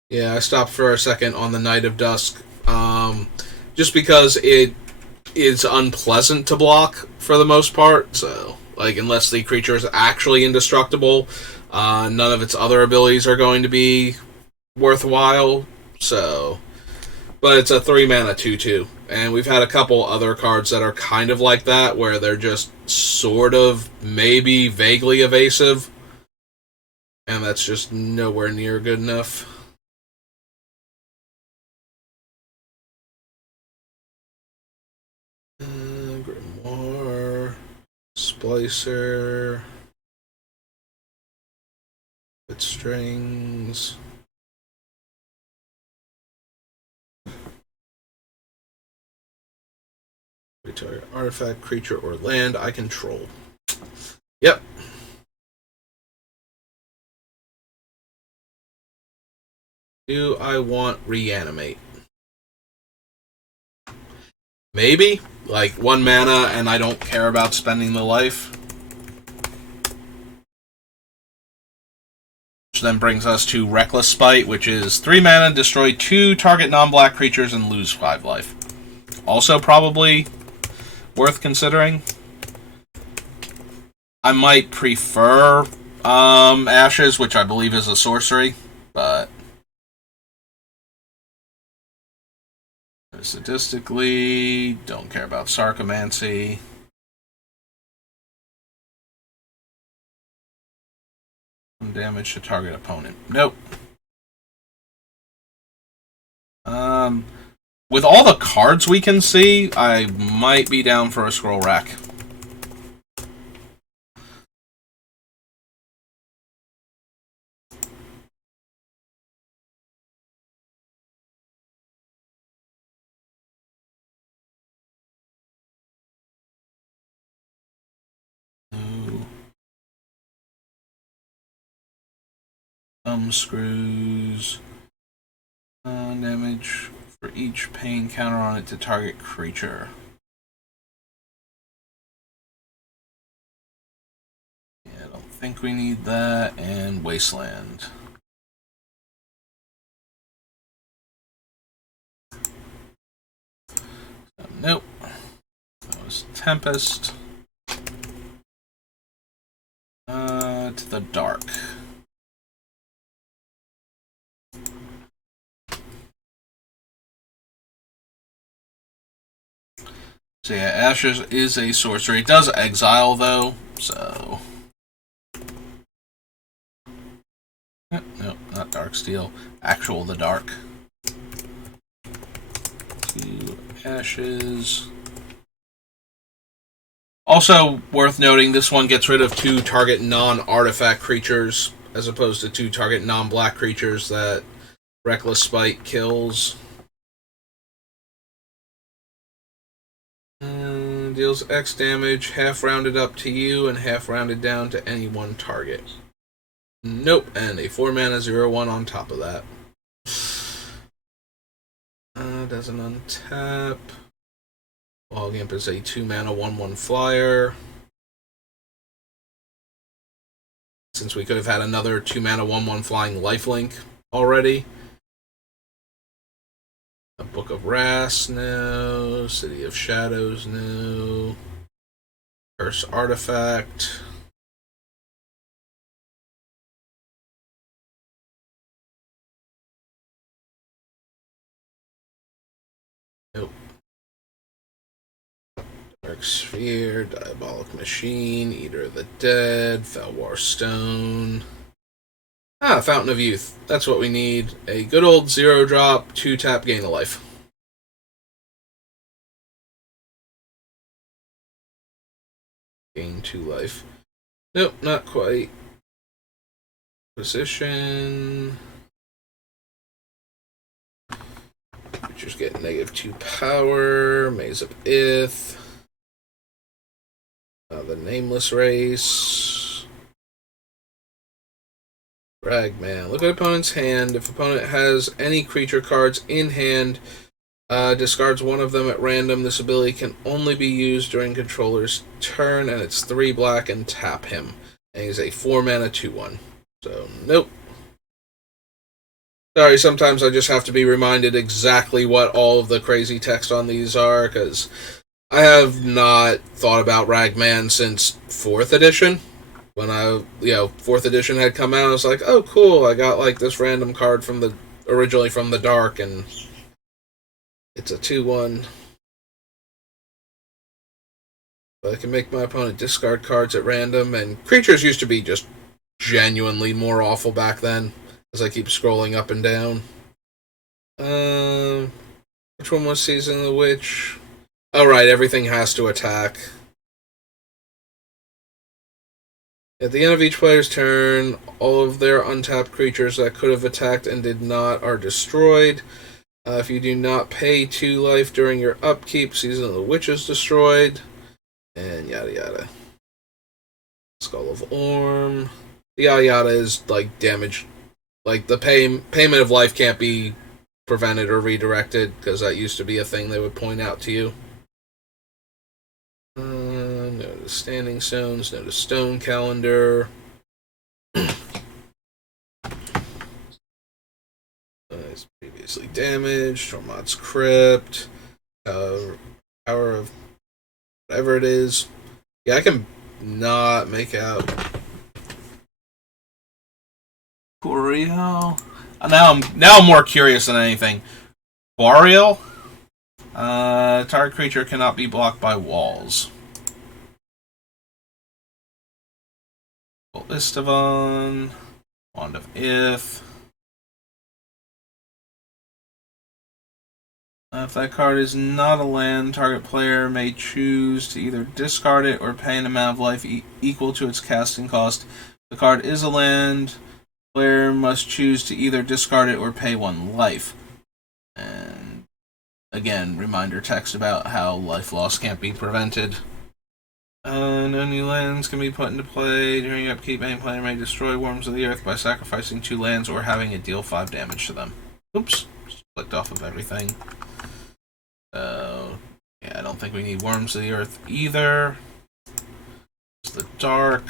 Yeah, I stopped for a second on the Night of Dusk, just because it is unpleasant to block for the most part. So, like, unless the creature is actually indestructible, none of its other abilities are going to be worthwhile. So, but it's a 3 mana 2/2, and we've had a couple other cards that are kind of like that, where they're just sort of maybe vaguely evasive, and that's just nowhere near good enough. Splicer. Bit strings. Target artifact, creature, or land I control. Yep. Do I want reanimate? Maybe. Like 1 mana and I don't care about spending the life. Which then brings us to Reckless Spite, which is 3 mana, destroy 2 target non-black creatures and lose 5 life. Also probably worth considering. I might prefer Ashes, which I believe is a sorcery, but sadistically, don't care about Sarcomancy. Damage to target opponent. Nope. With all the cards we can see, I might be down for a Scroll Rack. Screws. Damage for each pain counter on it to target creature. Yeah, I don't think we need that. And Wasteland. Nope. That was Tempest. To the dark. So yeah, Ashes is a sorcery. It does exile though, so. Nope, not Darksteel. Actual the Dark. 2 Ashes. Also worth noting, this one gets rid of 2 target non-artifact creatures, as opposed to 2 target non-black creatures that Reckless Spite kills. Deals X damage, half rounded up to you and half rounded down to any one target. Nope, and a 4 mana 0/1 on top of that. Doesn't untap. Logamp is a 2 mana 1/1 flyer. Since we could have had another 2 mana 1/1 flying lifelink already. A Book of Wrath, no. City of Shadows, no. Curse Artifact. Nope. Dark Sphere, Diabolic Machine, Eater of the Dead, Felwar Stone. Fountain of Youth. That's what we need. A good old 0-drop, 2-tap, gain a life. Gain 2 life. Nope, not quite. Position. Creatures get -2 power. Maze of Ith. The Nameless Race. Ragman. Look at opponent's hand. If opponent has any creature cards in hand, discards one of them at random. This ability can only be used during controller's turn, and it's 3 black and tap him. And he's a 4 mana 2/1. So, nope. Sorry, sometimes I just have to be reminded exactly what all of the crazy text on these are, because I have not thought about Ragman since 4th edition. When 4th edition had come out, I was like, oh, cool, I got, like, this random card from originally from the Dark, and it's a 2/1. But I can make my opponent discard cards at random, and creatures used to be just genuinely more awful back then, as I keep scrolling up and down. Which one was Season of the Witch? Oh, right, everything has to attack. At the end of each player's turn, all of their untapped creatures that could have attacked and did not are destroyed. If you do not pay 2 life during your upkeep, Season of the Witch is destroyed. And yada yada. Skull of Orm. The yada yada is like damage. Like the payment of life can't be prevented or redirected, because that used to be a thing they would point out to you. No to Standing Stones, no to Stone Calendar. It's previously damaged. Tormod's Crypt. Power of whatever it is. Yeah, I can not make out. Boreal. Now I'm more curious than anything. Boreal. Target creature cannot be blocked by walls. Istavon. Wand of Ith. If that card is not a land, target player may choose to either discard it or pay an amount of life equal to its casting cost. If the card is a land, player must choose to either discard it or pay 1 life. And again, reminder text about how life loss can't be prevented. No new lands can be put into play. During upkeep, any player may destroy Worms of the Earth by sacrificing 2 lands or having it deal 5 damage to them. Oops, just clicked off of everything. Yeah, I don't think we need Worms of the Earth either. It's the Dark.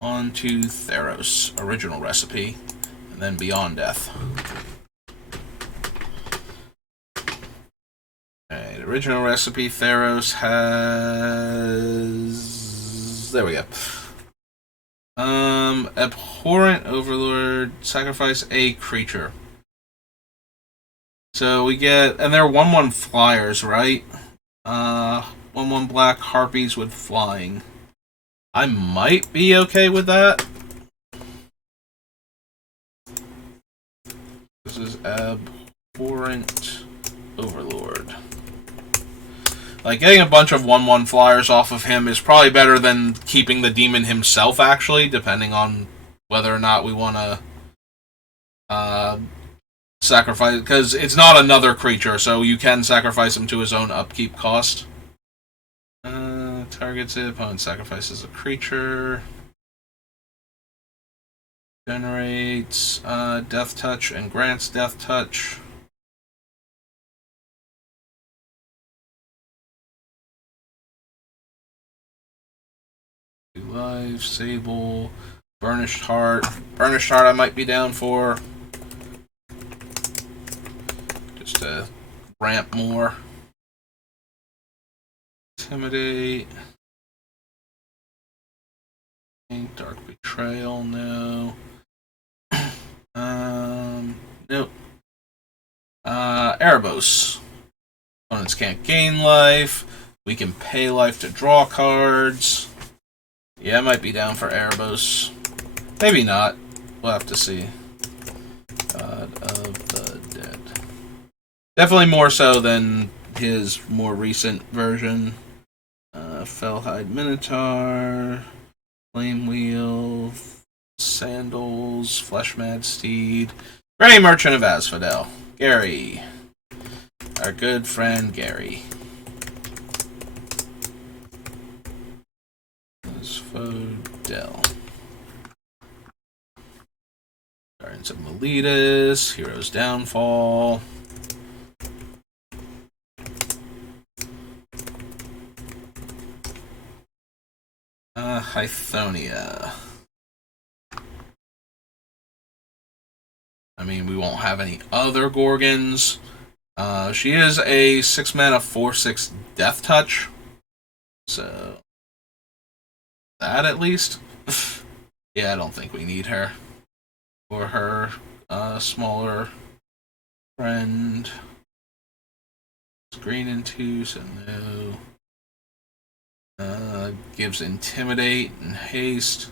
On to Theros, original recipe, and then Beyond Death. Alright, original recipe, Theros has... There we go. Abhorrent Overlord, sacrifice a creature. So we get, and they're 1/1 flyers, right? 1/1 black harpies with flying. I might be okay with that. This is Abhorrent Overlord. Like, getting a bunch of 1/1 flyers off of him is probably better than keeping the demon himself, actually, depending on whether or not we want to sacrifice, because it's not another creature, so you can sacrifice him to his own upkeep cost. Targets it, opponent sacrifices a creature. Generates Death Touch and grants Death Touch. Live, Sable, Burnished Heart. Burnished Heart I might be down for. Just to ramp more. Intimidate. Dark Betrayal, no. Nope. Erebos. Opponents can't gain life. We can pay life to draw cards. Yeah, I might be down for Erebos. Maybe not. We'll have to see. God of the Dead. Definitely more so than his more recent version. Fellhide Minotaur. Flame Wheel. Sandals. Fleshmad Steed. Grey Merchant of Asphodel. Gary. Our good friend Gary. Asphodel. Guardians of Meletus. Hero's Downfall. Hythonia. I mean, we won't have any other Gorgons. She is a 6-mana 4/6 Death Touch. So, that at least. Yeah, I don't think we need her. Or her smaller friend. It's green and 2, so no. Gives Intimidate and Haste.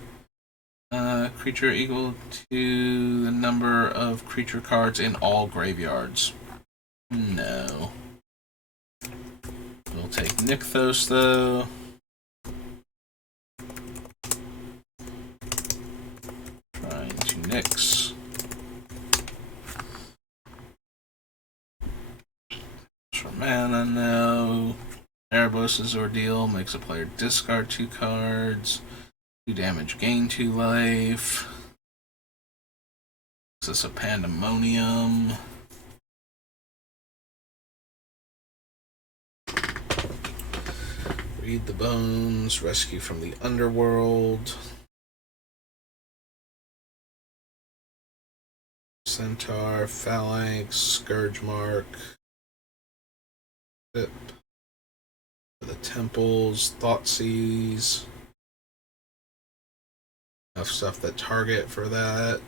Creature equal to the number of creature cards in all graveyards. No. We'll take Nykthos, though. Mix. For mana, no. Erebos' Ordeal makes a player discard 2 cards. 2 damage, gain 2 life. This is a Pandemonium. Read the Bones, Rescue from the Underworld. Centaur, Phalanx, Scourge Mark. Tip. The Temples, Thoughtseize. Enough stuff that target for that.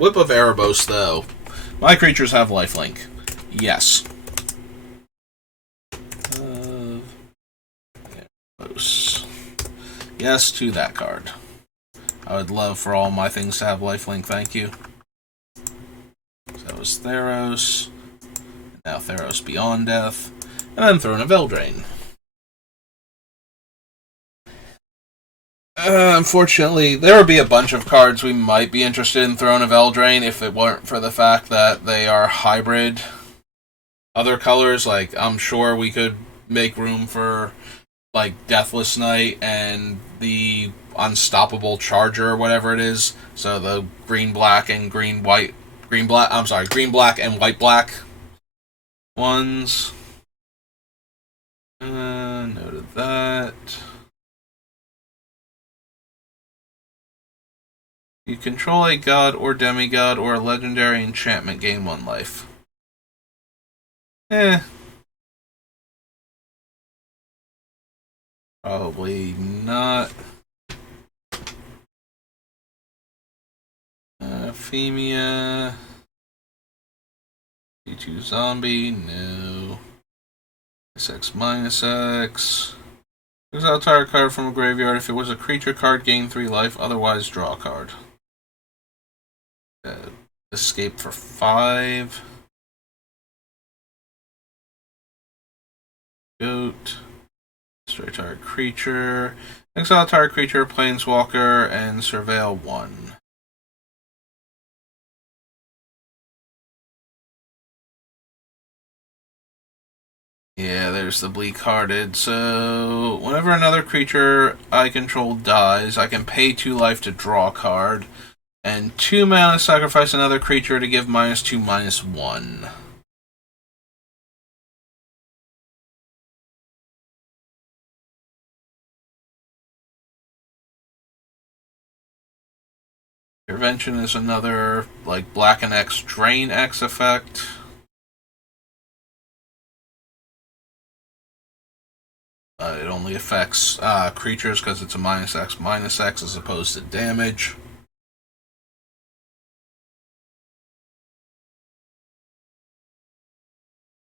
Whip of Erebos, though. My creatures have lifelink. Yes. Erebos. Yes to that card. I would love for all my things to have lifelink, thank you. So that was Theros. Now Theros Beyond Death. And then Throne of Eldraine. Unfortunately, there would be a bunch of cards we might be interested in Throne of Eldraine if it weren't for the fact that they are hybrid. Other colors, like, I'm sure we could make room for, like, Deathless Knight and the Unstoppable Charger or whatever it is. So the green-black and green-white... green-black and white-black ones. Noted that. You control a god or demigod or a legendary enchantment, gain 1 life. Probably not. Ephemia. D2 zombie, no. -X. Exile a target card from a graveyard. If it was a creature card, gain 3 life. Otherwise, draw a card. Escape for 5. Goat. Destroy target creature. Exile target creature, planeswalker, and surveil 1. Yeah, there's the Bleak-Hearted. So, whenever another creature I control dies, I can pay 2 life to draw a card, and 2 mana sacrifice another creature to give -2/-1. Intervention is another, like, Black and X, Drain X effect. It only affects creatures because it's a -X as opposed to damage.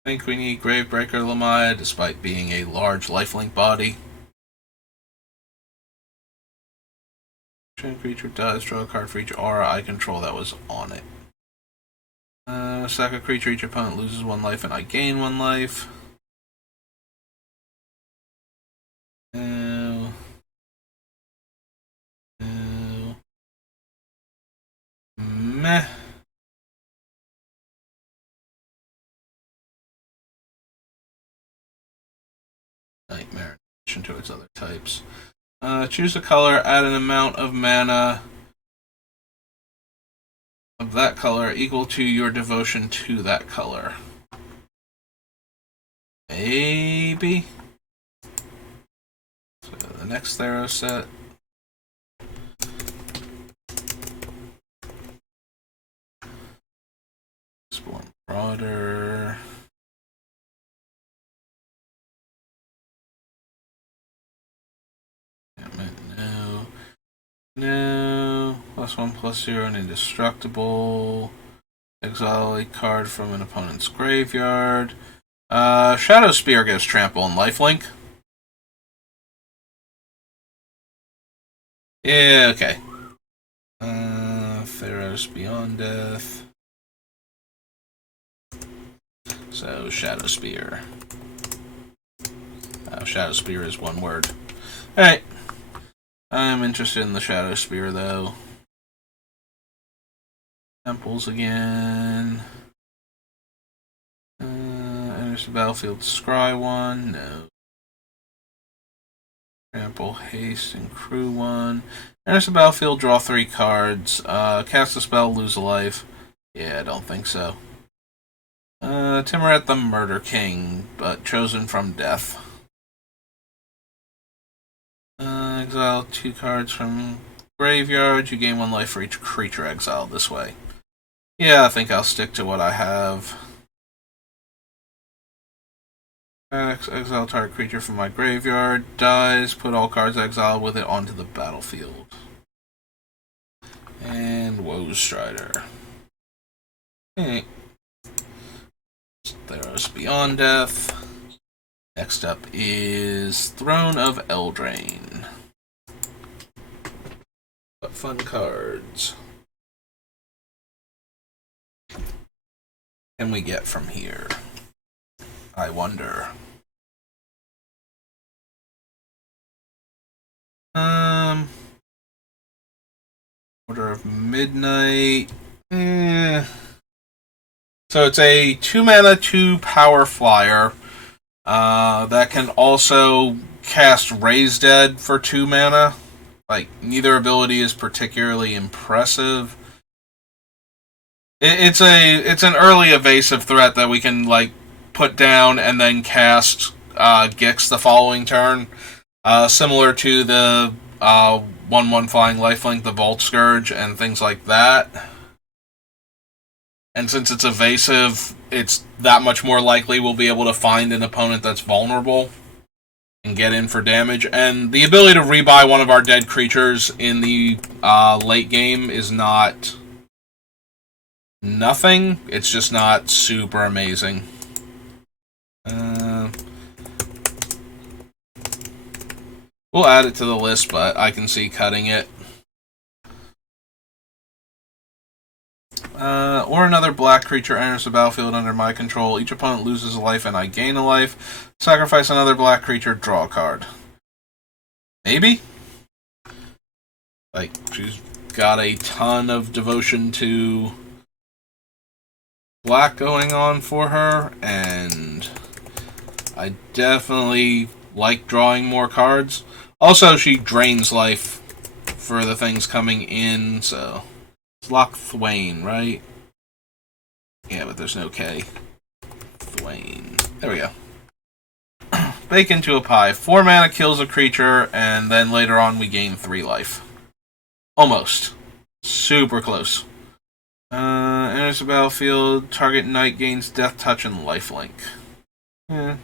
I think we need Gravebreaker Lamaya despite being a large lifelink body. Creature dies, draw a card for each aura I control that was on it. Sack a creature, each opponent loses 1 life and I gain 1 life. No. No. Meh. Nightmare in addition to its other types. Choose a color, add an amount of mana of that color equal to your devotion to that color. Maybe. So the next Theros set. Spawn Marauder. No. No. +1/+0 and indestructible. Exile a card from an opponent's graveyard. Shadow Spear gives trample and lifelink. Yeah, okay. Theros Beyond Death. So, Shadow Spear. Shadow Spear is 1 word. Alright. I'm interested in the Shadow Spear, though. Temples again. Enters the battlefield, scry 1. No. Trample, haste, and crew 1. Enters the battlefield, draw 3 cards. Cast a spell, lose a life. Yeah, I don't think so. Timoret the Murder King, but chosen from death. Exile 2 cards from graveyard. You gain 1 life for each creature exiled this way. Yeah, I think I'll stick to what I have. Exile target creature from my graveyard. Dies. Put all cards exiled with it onto the battlefield. And Woe Strider. Okay. There's Beyond Death. Next up is Throne of Eldraine. What fun cards can we get from here? I wonder. Order of Midnight. So it's a 2 mana, 2 power flyer that can also cast Raise Dead for 2 mana. Like, neither ability is particularly impressive. It's an early evasive threat that we can, like, put down and then cast Gix the following turn. Similar to the 1/1 flying lifelink, the Vault Scourge, and things like that. And since it's evasive, it's that much more likely we'll be able to find an opponent that's vulnerable and get in for damage. And the ability to rebuy one of our dead creatures in the late game is not nothing. It's just not super amazing. We'll add it to the list, but I can see cutting it. Or another black creature enters the battlefield under my control. Each opponent loses a life and I gain a life. Sacrifice another black creature, draw a card. Maybe? Like, she's got a ton of devotion to black going on for her, and I definitely like drawing more cards. Also, she drains life for the things coming in, so... Locthwain, right? Yeah, but there's no K. Thwain. There we go. Bake into a pie. 4 mana kills a creature, and then later on we gain 3 life. Almost. Super close. Enters the battlefield. Target knight gains death touch and lifelink. Dog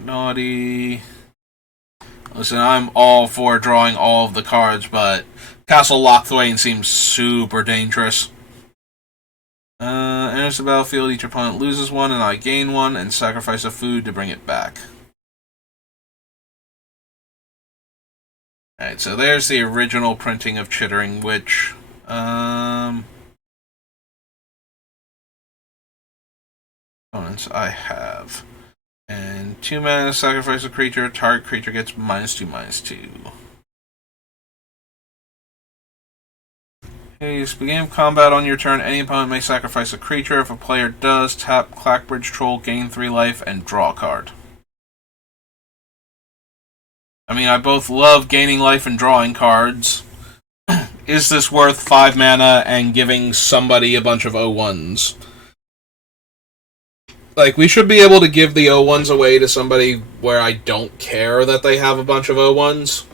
naughty. Listen, I'm all for drawing all of the cards, but Castle Locthwain seems super dangerous. Enters the battlefield, each opponent loses 1 and I gain 1, and sacrifice a food to bring it back. Alright, so there's the original printing of Chittering Witch. Opponents I have. And 2 mana, sacrifice a creature, target creature gets -2/-2. Begin combat on your turn. Any opponent may sacrifice a creature. If a player does, tap Clackbridge Troll, gain 3 life, and draw a card. I mean, I both love gaining life and drawing cards. Is this worth 5 mana and giving somebody a bunch of O1s? Like, we should be able to give the O1s away to somebody where I don't care that they have a bunch of O1s.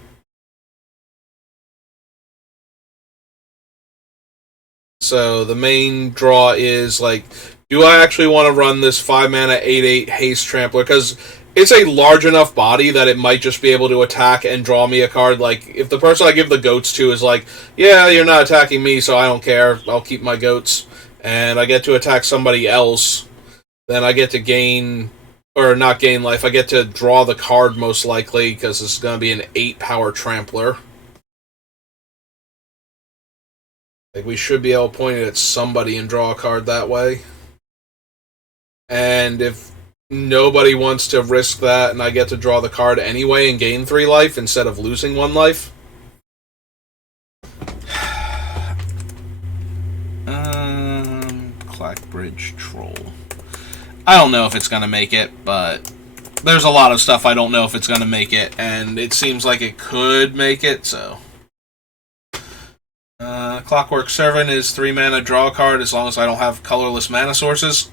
So the main draw is, like, do I actually want to run this 5 mana 8/8 haste trampler? Because it's a large enough body that it might just be able to attack and draw me a card. Like, if the person I give the goats to is like, yeah, you're not attacking me, so I don't care, I'll keep my goats, and I get to attack somebody else, then I get to gain, or not gain life, I get to draw the card most likely, because this is going to be an 8 power trampler. Like, we should be able to point it at somebody and draw a card that way. And if nobody wants to risk that and I get to draw the card anyway and gain 3 life instead of losing 1 life. I don't know if it's going to make it, but there's a lot of stuff I don't know if it's going to make it, and it seems like it could make it, so. Clockwork Servant is 3 mana, draw a card, as long as I don't have colorless mana sources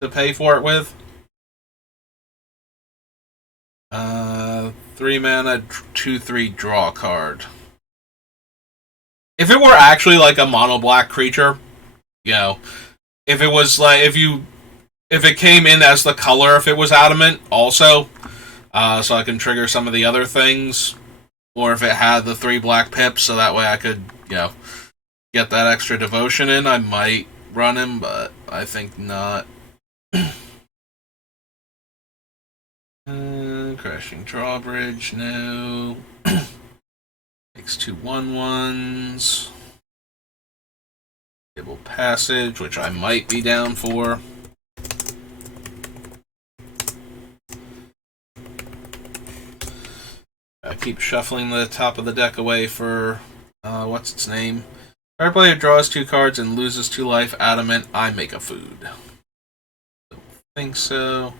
to pay for it with. 3 mana, 2/3, draw a card. If it were actually like a mono black creature, you know, if it was like if it came in as the color, if it was adamant also, so I can trigger some of the other things, or if it had the 3 black pips, so that way I could, you know, get that extra devotion in, I might run him, but I think not. Crashing Drawbridge, no. Makes 2 1/1s. Table Passage, which I might be down for. I keep shuffling the top of the deck away for, what's its name? Our player draws 2 cards and loses 2 life. Adamant, I make a food. Don't think so.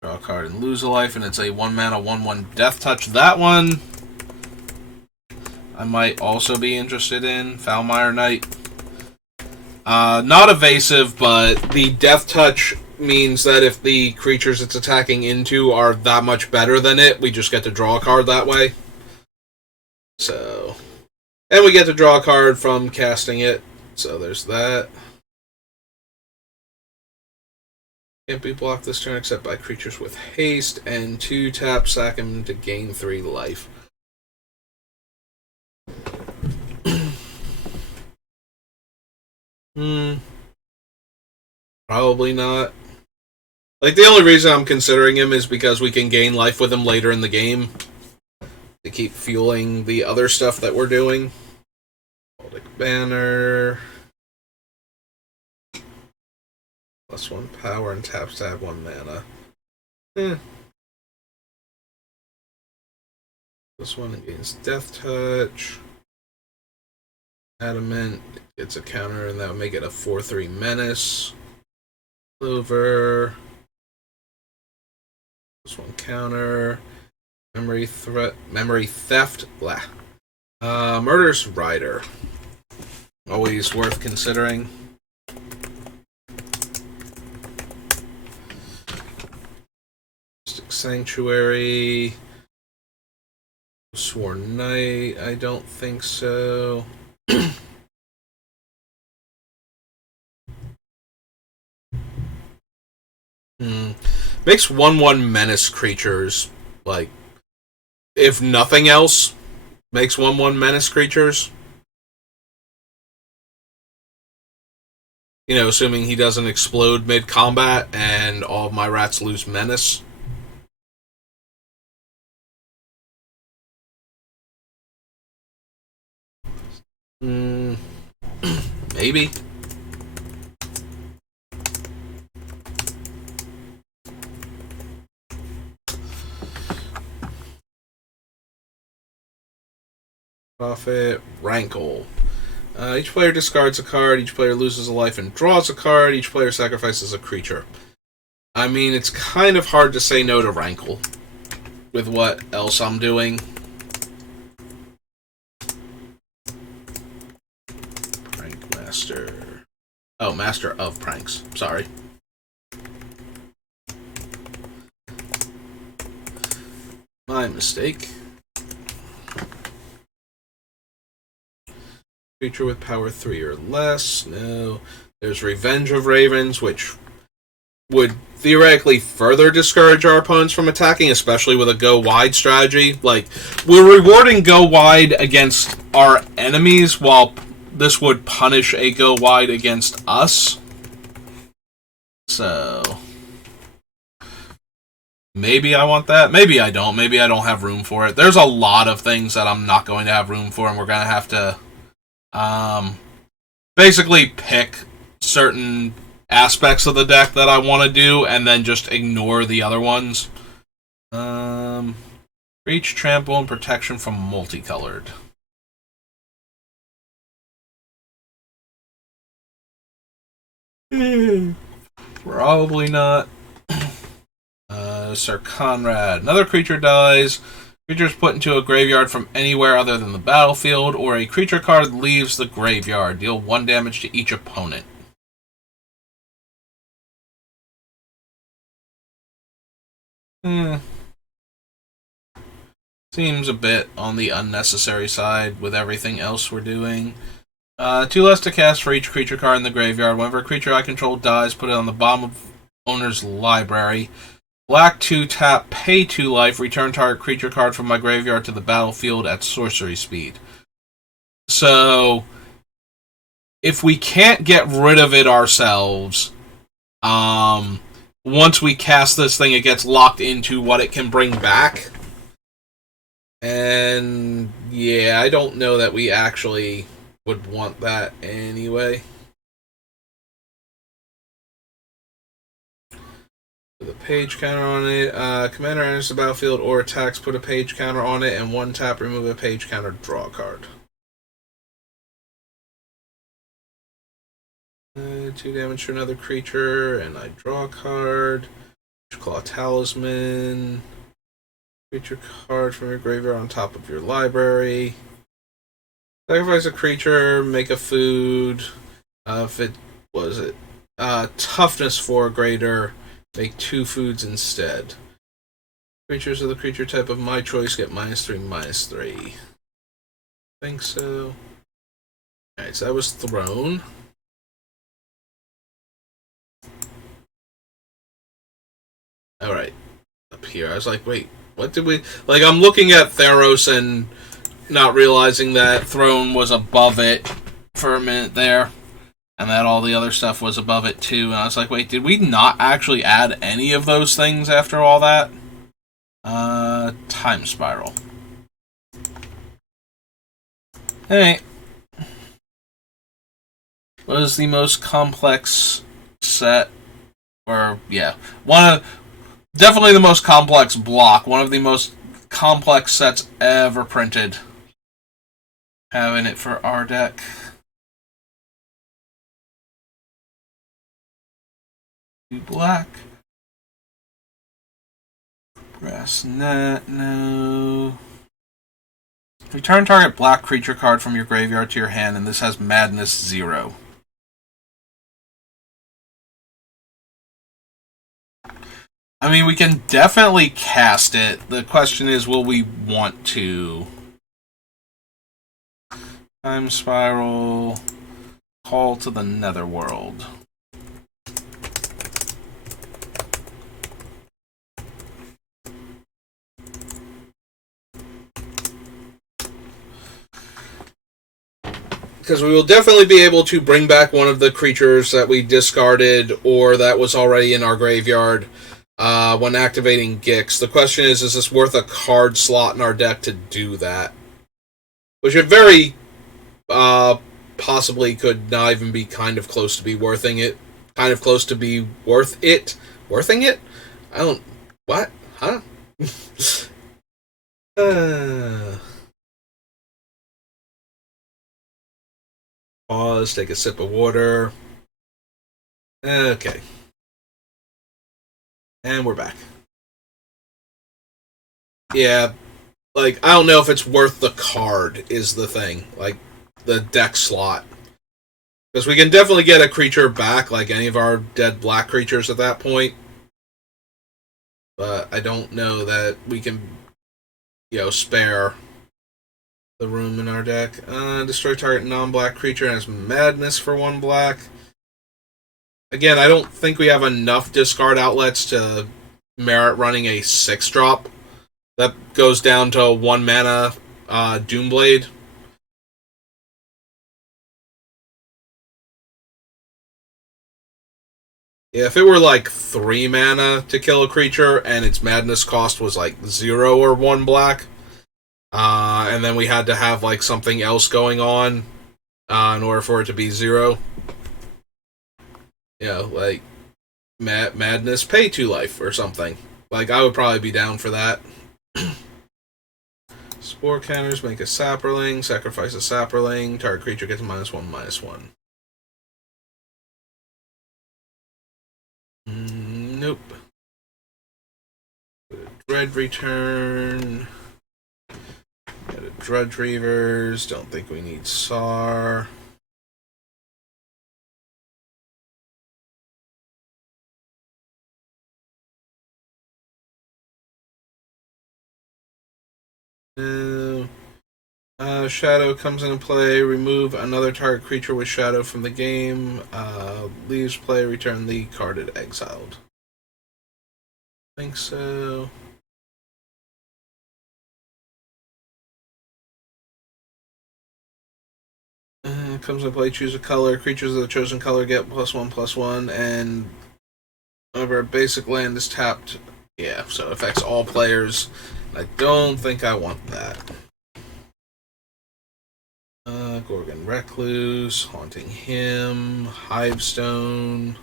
Draw a card and lose a life, and it's a 1 mana 1/1 Death Touch. That one I might also be interested in. Foulmire Knight. Not evasive, but the Death Touch means that if the creatures it's attacking into are that much better than it, we just get to draw a card that way. So, and we get to draw a card from casting it. So there's that. Can't be blocked this turn except by creatures with haste, and 2 tap, sack him to gain 3 life. Probably not. Like, the only reason I'm considering him is because we can gain life with him later in the game to keep fueling the other stuff that we're doing. Baltic Banner. +1 power and taps to have 1 mana. This one gains Death Touch. Adamant gets a counter, and that would make it a 4/3 Menace. Clover. This one counter. Memory Theft. Blah. Murderous Rider. Always worth considering. Sanctuary. Sworn Knight, I don't think so. Makes 1/1 menace creatures, like, if nothing else, makes 1/1 menace creatures. You know, assuming he doesn't explode mid-combat and all of my rats lose menace. Maybe. Prophet, Rankle. Each player discards a card, each player loses a life and draws a card, each player sacrifices a creature. I mean, it's kind of hard to say no to Rankle with what else I'm doing. Prank Master. Oh, Master of Pranks. Sorry. My mistake. Creature with power 3 or less. No. There's Revenge of Ravens, which would theoretically further discourage our opponents from attacking, especially with a go wide strategy. Like, we're rewarding go wide against our enemies, while this would punish a go wide against us. So maybe I want that. Maybe I don't. Maybe I don't have room for it. There's a lot of things that I'm not going to have room for, and we're going to have to basically pick certain aspects of the deck that I want to do, and then just ignore the other ones. Reach, trample, and protection from multicolored. Probably not. Sir Conrad. Another creature dies. Creature is put into a graveyard from anywhere other than the battlefield, or a creature card leaves the graveyard. Deal 1 damage to each opponent. Seems a bit on the unnecessary side with everything else we're doing. 2 less to cast for each creature card in the graveyard. Whenever a creature I control dies, put it on the bottom of owner's library. Black 2 tap, pay 2 life, return target creature card from my graveyard to the battlefield at sorcery speed. So, if we can't get rid of it ourselves, once we cast this thing, it gets locked into what it can bring back. And yeah, I don't know that we actually would want that anyway. With a page counter on it. Commander enters the battlefield or attacks, put a page counter on it, and 1 tap, remove a page counter, draw a card. 2 damage to another creature, and I draw a card. Claw Talisman. Creature card from your graveyard on top of your library. Sacrifice a creature, make a food. If it was it toughness 4 greater, make 2 foods instead. Creatures of the creature type of my choice get -3/-3. I think so. Alright, so that was Throne. Alright. Up here. I was like, wait, what did we... Like, I'm looking at Theros and not realizing that Throne was above it for a minute there. And that all the other stuff was above it too. And I was like, wait, did we not actually add any of those things after all that? Time Spiral. Hey. What is the most complex set? Or, yeah. Definitely the most complex block. One of the most complex sets ever printed. Having it for our deck. Black. Brass net, no. Return target black creature card from your graveyard to your hand, and this has Madness 0. I mean, we can definitely cast it. The question is, will we want to? Time Spiral. Call to the Netherworld. Because we will definitely be able to bring back one of the creatures that we discarded or that was already in our graveyard when activating Gix. The question is this worth a card slot in our deck to do that? Which it very possibly could not even be kind of close to be worthing it. Kind of close to be worth it? Worthing it? I don't... What? Huh? Pause, take a sip of water. Okay. And we're back. Yeah, like, I don't know if it's worth the card, is the thing. Like, the deck slot. Because we can definitely get a creature back, like any of our dead black creatures at that point. But I don't know that we can, spare the room in our deck. Destroy target non-black creature and has Madness for 1 black. Again, I don't think we have enough discard outlets to merit running a 6-drop. That goes down to 1 mana Doomblade. Yeah, if it were like 3 mana to kill a creature and its Madness cost was like 0 or 1 black, and then we had to have like something else going on in order for it to be 0. Like Madness, pay 2 life or something. Like, I would probably be down for that. Spore counters, make a Saproling, sacrifice a Saproling, target creature gets -1/-1. Nope. Dread return. Got a Drudge Reavers. Don't think we need SAR. No. Shadow comes into play. Remove another target creature with Shadow from the game. Leaves play. Return the card it exiled. I think so. Comes into play. Choose a color. Creatures of the chosen color get +1/+1, and whenever a basic land is tapped, yeah, so it affects all players. I don't think I want that. Gorgon Recluse, Haunting Hymn, Hivestone.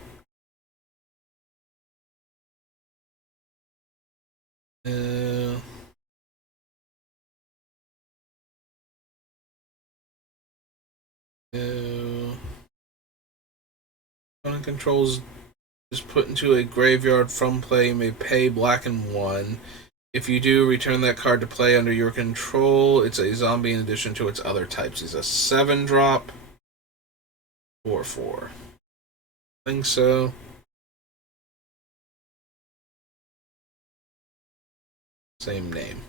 Opponent controls is put into a graveyard from play. You may pay black and 1. If you do, return that card to play under your control. It's a zombie in addition to its other types. He's a 7-drop. 4/4. I think so. Same name.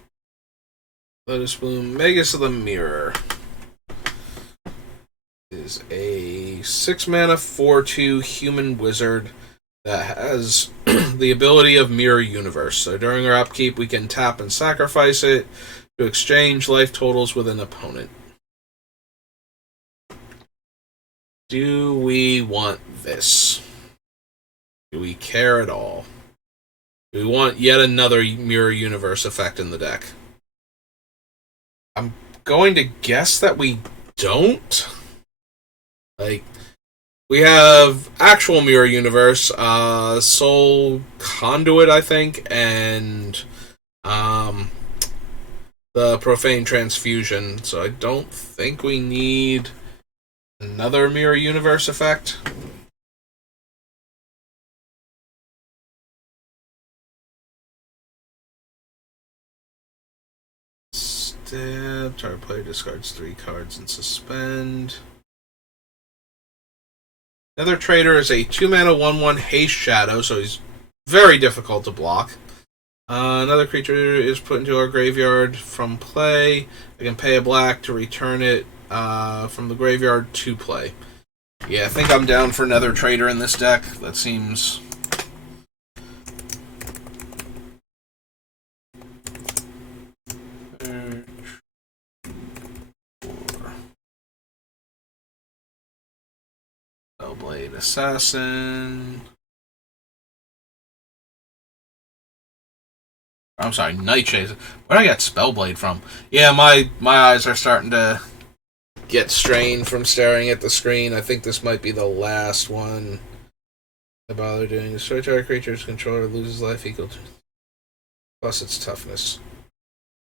Lotus Bloom, Magus of the Mirror. Is a 6-mana 4/2 human wizard that has the ability of Mirror Universe. So during our upkeep, we can tap and sacrifice it to exchange life totals with an opponent. Do we want this? Do we care at all? Do we want yet another Mirror Universe effect in the deck? I'm going to guess that we don't. Like, we have actual Mirror Universe, Soul Conduit, I think, and the Profane Transfusion. So I don't think we need another Mirror Universe effect. Instead, target player discards 3 cards and suspend. Nether Trader is a 2-mana 1/1 Haste Shadow, so he's very difficult to block. Another creature is put into our graveyard from play. I can pay a black to return it from the graveyard to play. Yeah, I think I'm down for Nether Trader in this deck. That seems... Spellblade Assassin. I'm sorry, Nightshade. Where did I get Spellblade from? Yeah, my eyes are starting to get strained from staring at the screen. I think this might be the last one I bother doing. Destroy target creature's controller loses life equal to plus its toughness.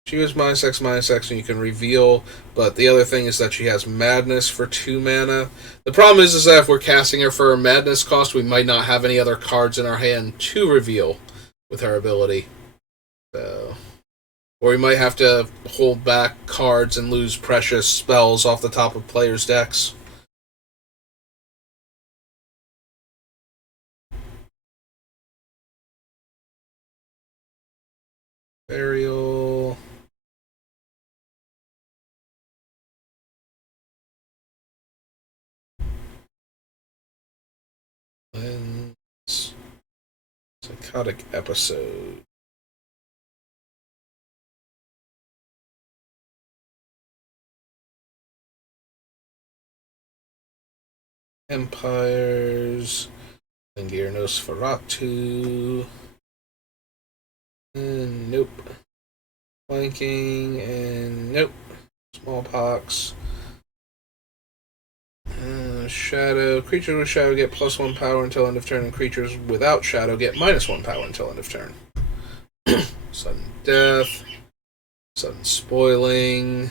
She was -X/-X, and you can reveal, but the other thing is that she has Madness for 2 mana. The problem is that if we're casting her for her Madness cost, we might not have any other cards in our hand to reveal with her ability. So, or we might have to hold back cards and lose precious spells off the top of players' decks. Burial. And Psychotic Episode. Empires. Engir Nosferatu. And nope. Flanking, and nope. Smallpox. Shadow. Creatures with Shadow get +1 power until end of turn, and creatures without Shadow get -1 power until end of turn. Sudden Death. Sudden Spoiling.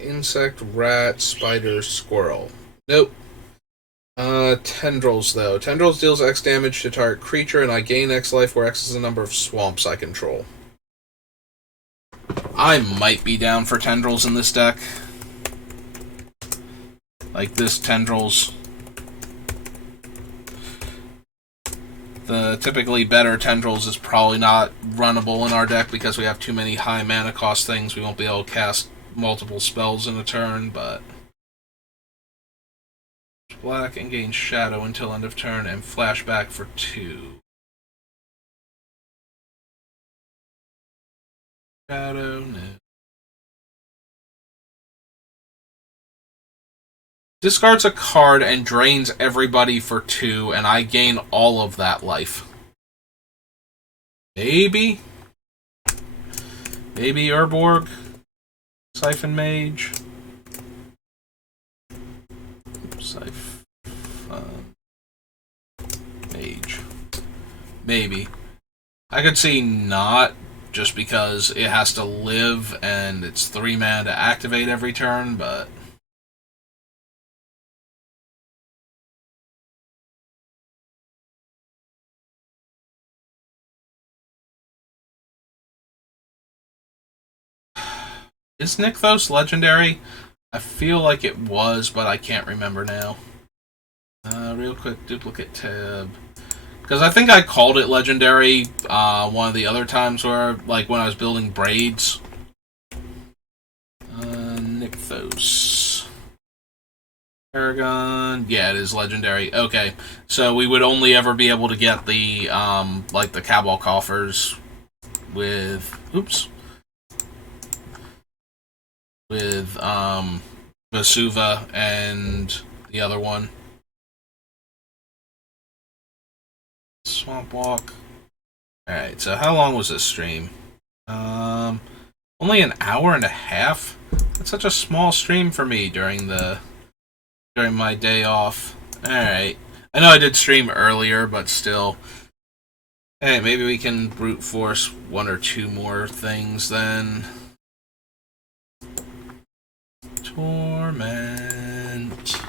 Insect, Rat, Spider, Squirrel. Nope. Tendrils, though. Tendrils deals X damage to target creature, and I gain X life, where X is the number of swamps I control. I might be down for Tendrils in this deck. Like this Tendrils. The typically better Tendrils is probably not runnable in our deck because we have too many high mana cost things. We won't be able to cast multiple spells in a turn, but... Black and gain Shadow until end of turn and flashback for 2. Shadow, no. Discards a card and drains everybody for 2, and I gain all of that life. Maybe? Maybe Urborg? Siphon Mage? Siphon Mage. Maybe. I could see not, just because it has to live and it's 3 mana to activate every turn, but... Is Nykthos legendary? I feel like it was, but I can't remember now. Real quick, duplicate tab. Because I think I called it legendary one of the other times where, like, when I was building braids. Nykthos. Paragon. Yeah, it is legendary. Okay, so we would only ever be able to get the, like, the Cabal coffers with... Oops. With, Vesuva and the other one. Swamp Walk. Alright, so how long was this stream? Only an hour and a half? That's such a small stream for me during my day off. Alright. I know I did stream earlier, but still. Hey, maybe we can brute force 1 or 2 more things then. Torment.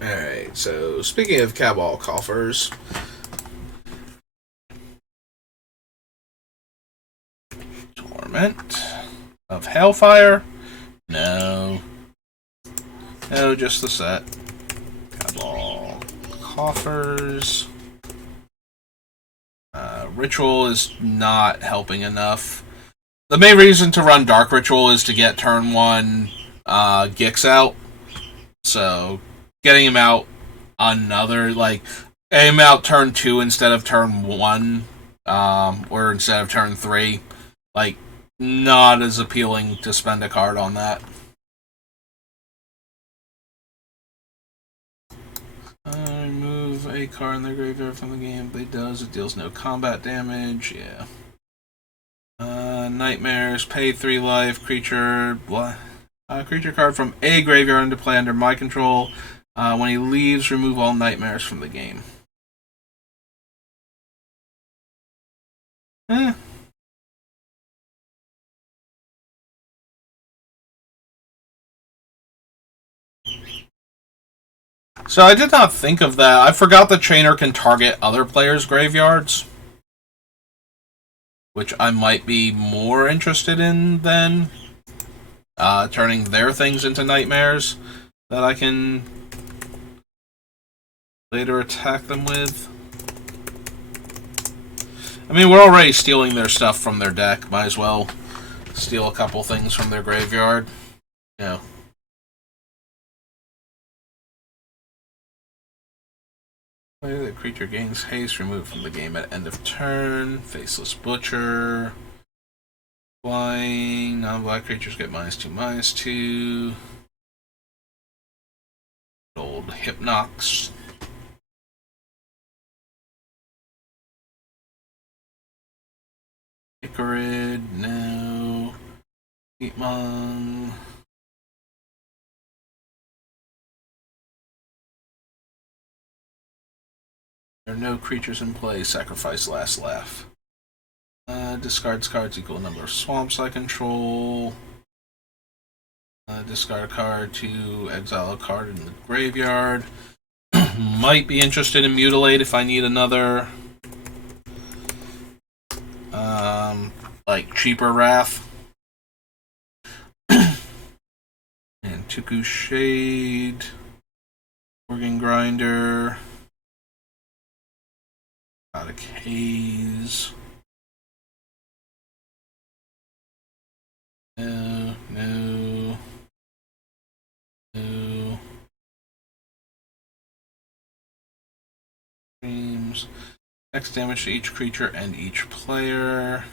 Alright, so speaking of Cabal coffers, Torment of Hellfire? No. No, just the set. Cabal coffers. Ritual is not helping enough. The main reason to run Dark Ritual is to get turn 1 Gix out. So, getting him out getting him out turn 2 instead of turn 1, or instead of turn 3, like, not as appealing to spend a card on that. Remove a card in the graveyard from the game. If it does, it deals no combat damage. Yeah. Nightmares, pay 3 life, creature card from a graveyard into play under my control. When he leaves, remove all nightmares from the game. So I did not think of that. I forgot the trainer can target other players' graveyards, which I might be more interested in than turning their things into nightmares that I can later attack them with. I mean, we're already stealing their stuff from their deck. Might as well steal a couple things from their graveyard. You know. The creature gains haste, removed from the game at end of turn. Faceless Butcher. Flying. Non-black creatures get -2/-2. Old Hypnox. Icarid, no. Heatmong. There are no creatures in play. Sacrifice Last Laugh. Discards cards equal number of swamps I control. Discard a card to exile a card in the graveyard. Might be interested in Mutilate if I need another, like cheaper Wrath. And Tuku Shade, Organ Grinder, Exotic Haze. No, no, no. Dreams. X damage to each creature and each player.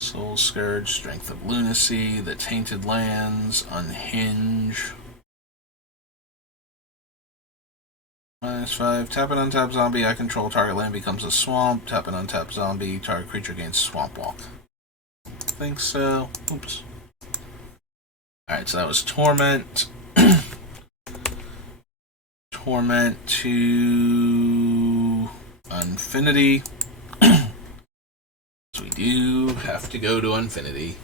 Soul Scourge, Strength of Lunacy, the Tainted Lands, Unhinge. -5. Tap an untapped zombie I control. Target land becomes a swamp. Tap an untapped zombie. Target creature gains Swamp Walk. I think so. Oops. Alright, so that was Torment. Torment to Infinity. So we do have to go to Infinity.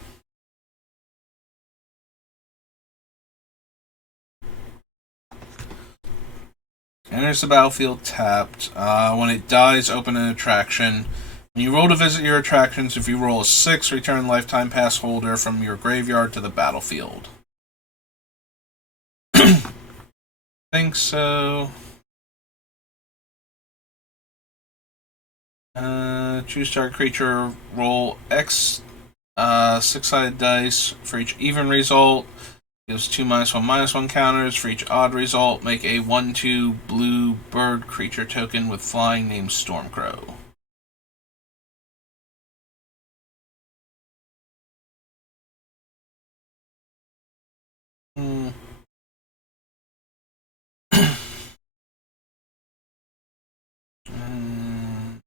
Enters the battlefield tapped. When it dies, open an attraction. When you roll to visit your attractions, if you roll a 6, return Lifetime Pass holder from your graveyard to the battlefield. Think so. Choose target creature, roll X 6-sided dice for each even result. Gives 2 -1/-1 counters. For each odd result, make a 1/2 blue bird creature token with flying named Stormcrow.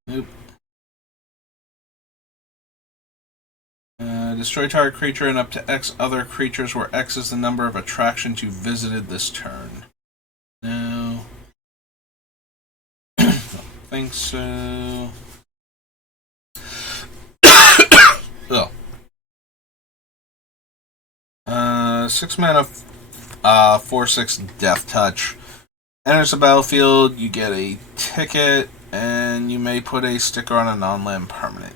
Nope. Destroy target creature and up to X other creatures, where X is the number of attractions you visited this turn. No. Don't think so. Oh. 6 mana, 4/6 Death Touch. Enters the battlefield, you get a ticket, and you may put a sticker on a non-land permanent.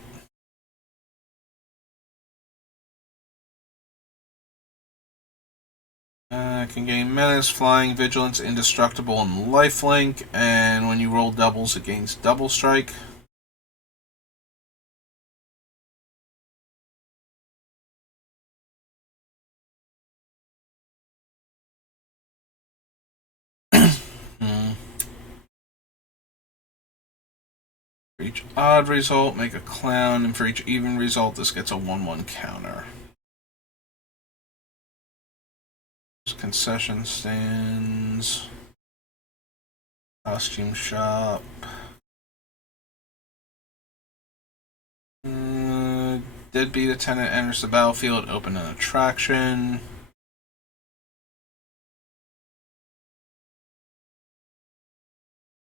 Can gain Menace, Flying, Vigilance, Indestructible, and Lifelink, and when you roll doubles, it gains Double Strike. For each odd result, make a clown, and for each even result, this gets a 1/1 counter. Concession stands, costume shop. Deadbeat attendant enters the battlefield, open an attraction.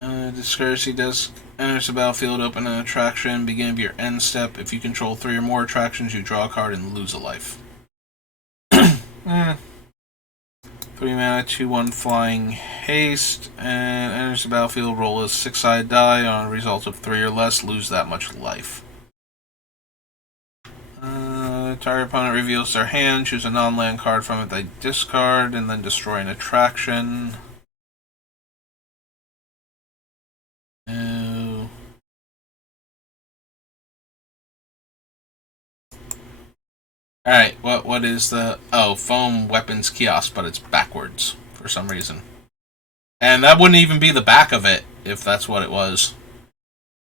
Discourtesy Disc enters the battlefield, open an attraction, beginning of your end step. If you control 3 or more attractions, you draw a card and lose a life. 3 mana, 2/1 Flying Haste, and enters the battlefield, roll a 6-sided die. On a result of 3 or less, lose that much life. Target opponent reveals their hand, choose a non-land card from it they discard, and then destroy an attraction. No. Alright, what is the... Oh, Foam Weapons Kiosk, but it's backwards for some reason. And that wouldn't even be the back of it, if that's what it was.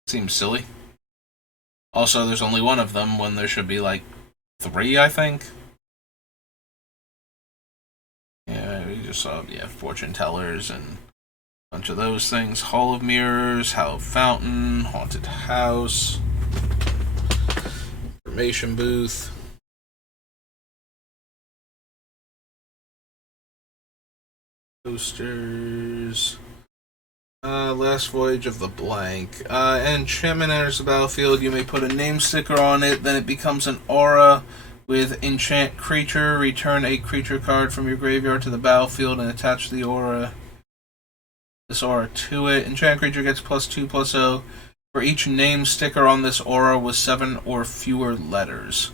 Seems silly. Also, there's only one of them when there should be, like, 3, I think. Yeah, we just saw, Fortune Tellers and a bunch of those things. Hall of Mirrors, Hallowed Fountain, Haunted House, Information Booth. Posters. Last Voyage of the Blank. Enchantment enters the battlefield. You may put a name sticker on it. Then it becomes an aura with enchant creature. Return a creature card from your graveyard to the battlefield and attach the aura. This aura to it. Enchant creature gets +2/+0 for each name sticker on this aura with 7 or fewer letters.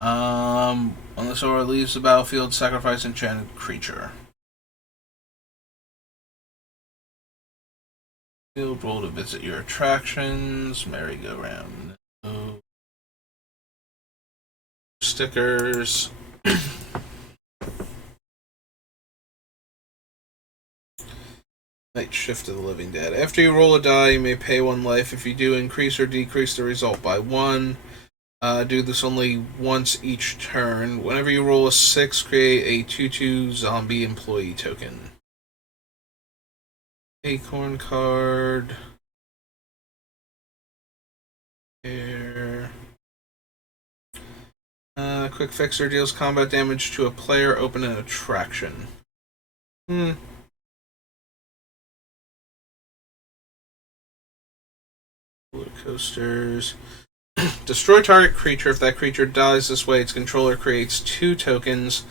When this aura leaves the battlefield, sacrifice enchanted creature. Field roll to visit your attractions. Merry-go-round. No. Stickers. Night Shift of the Living Dead. After you roll a die, you may pay 1 life. If you do, increase or decrease the result by 1. Do this only once each turn. Whenever you roll a 6, create a 2/2 zombie employee token. Acorn card. Here. Quick Fixer deals combat damage to a player. Open an attraction. Roller coasters. Destroy target creature. If that creature dies this way, its controller creates 2 tokens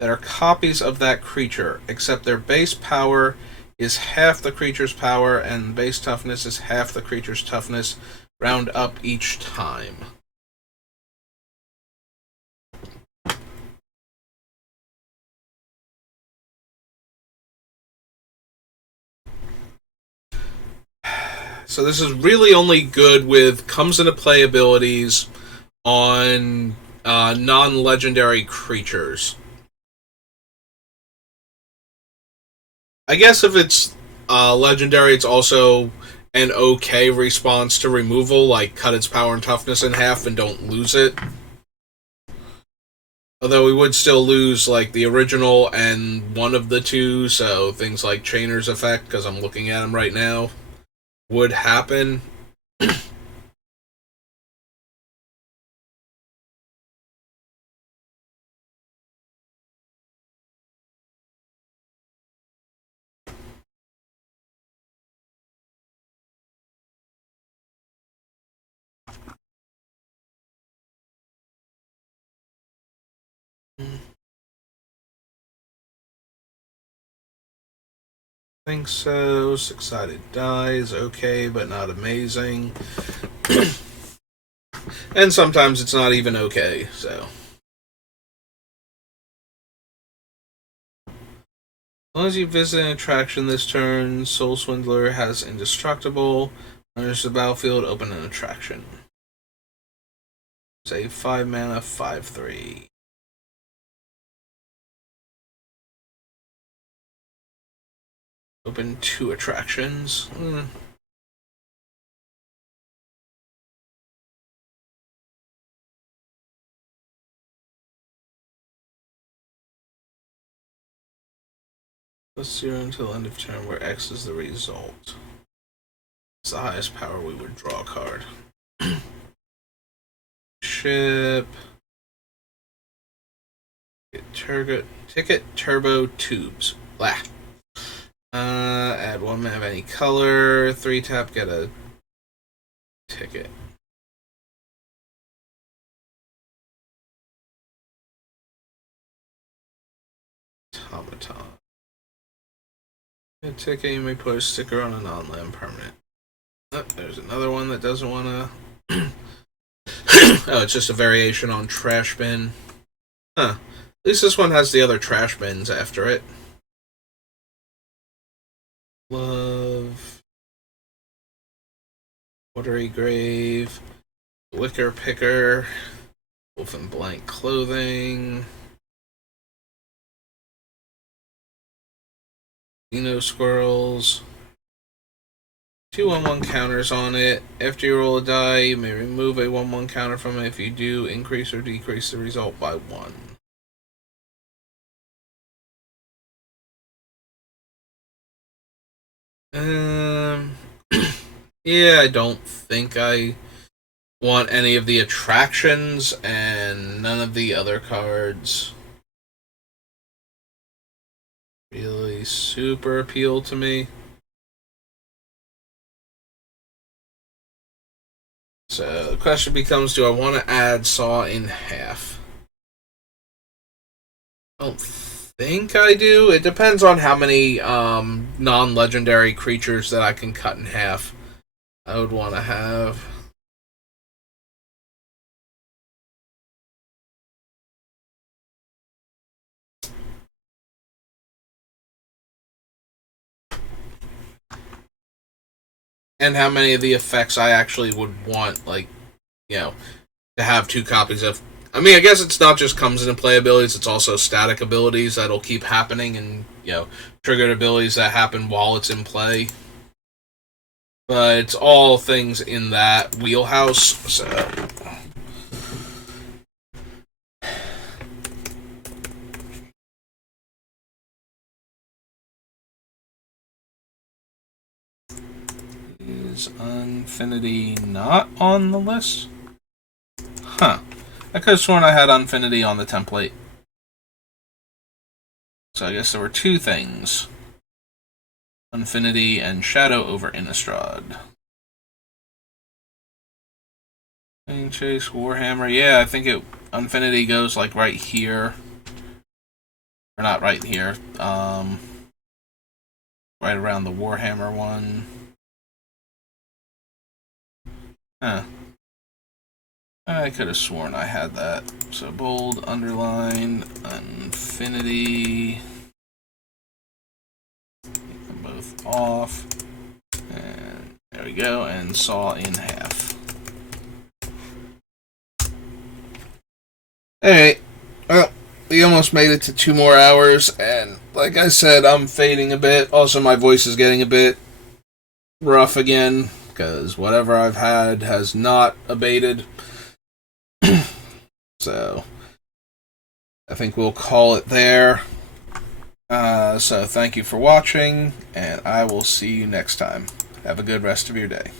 that are copies of that creature, except their base power is half the creature's power and base toughness is half the creature's toughness. Round up each time. So this is really only good with comes into play abilities on non-legendary creatures. I guess if it's legendary, it's also an okay response to removal, like cut its power and toughness in half and don't lose it. Although we would still lose like the original and one of the 2, so things like Chainer's Effect, because I'm looking at them right now, would happen. Think so. Six-sided dies, okay, but not amazing. And sometimes it's not even okay, so. As long as you visit an attraction this turn, Soul Swindler has Indestructible. Enters the battlefield, open an attraction. It's a 5-mana, 5/3. Open 2 attractions. +0 until end of turn, where X is the result. It's the highest power, we would draw a card. Ship. Ticket turbo tubes. Blah. Add 1 mana of any color. 3 tap, get a ticket. Automaton. A ticket, you may put a sticker on a non-land permanent. Oh, there's another one that doesn't want to. Oh, it's just a variation on Trash Bin. Huh. At least this one has the other trash bins after it. Love. Watery Grave. Wicker Picker. Wolf in Blank Clothing. Dino Squirrels. 2/1/1 counters on it. After you roll a die, you may remove a 1/1 counter from it. If you do, increase or decrease the result by 1. Yeah, I don't think I want any of the attractions and none of the other cards really super appeal to me. So the question becomes, do I want to add Saw in half? I don't think I do. It depends on how many non-legendary creatures that I can cut in half. I would want to have. And how many of the effects I actually would want, like, to have 2 copies of. I mean, I guess it's not just comes into play abilities, it's also static abilities that'll keep happening and, triggered abilities that happen while it's in play. But it's all things in that wheelhouse, so. Is Unfinity not on the list? Huh. I could have sworn I had Unfinity on the template. So I guess there were 2 things. Unfinity and Shadow over Innistrad. Chase, Warhammer. Yeah, I think Unfinity goes like right here. Or not right here. Right around the Warhammer one. Huh. I could have sworn I had that. So bold, underline, Unfinity. Take them both off. And there we go. And Saw in half. Alright. Well, we almost made it to 2 more hours. And like I said, I'm fading a bit. Also, my voice is getting a bit rough again. Because whatever I've had has not abated. So, I think we'll call it there. So, thank you for watching, and I will see you next time. Have a good rest of your day.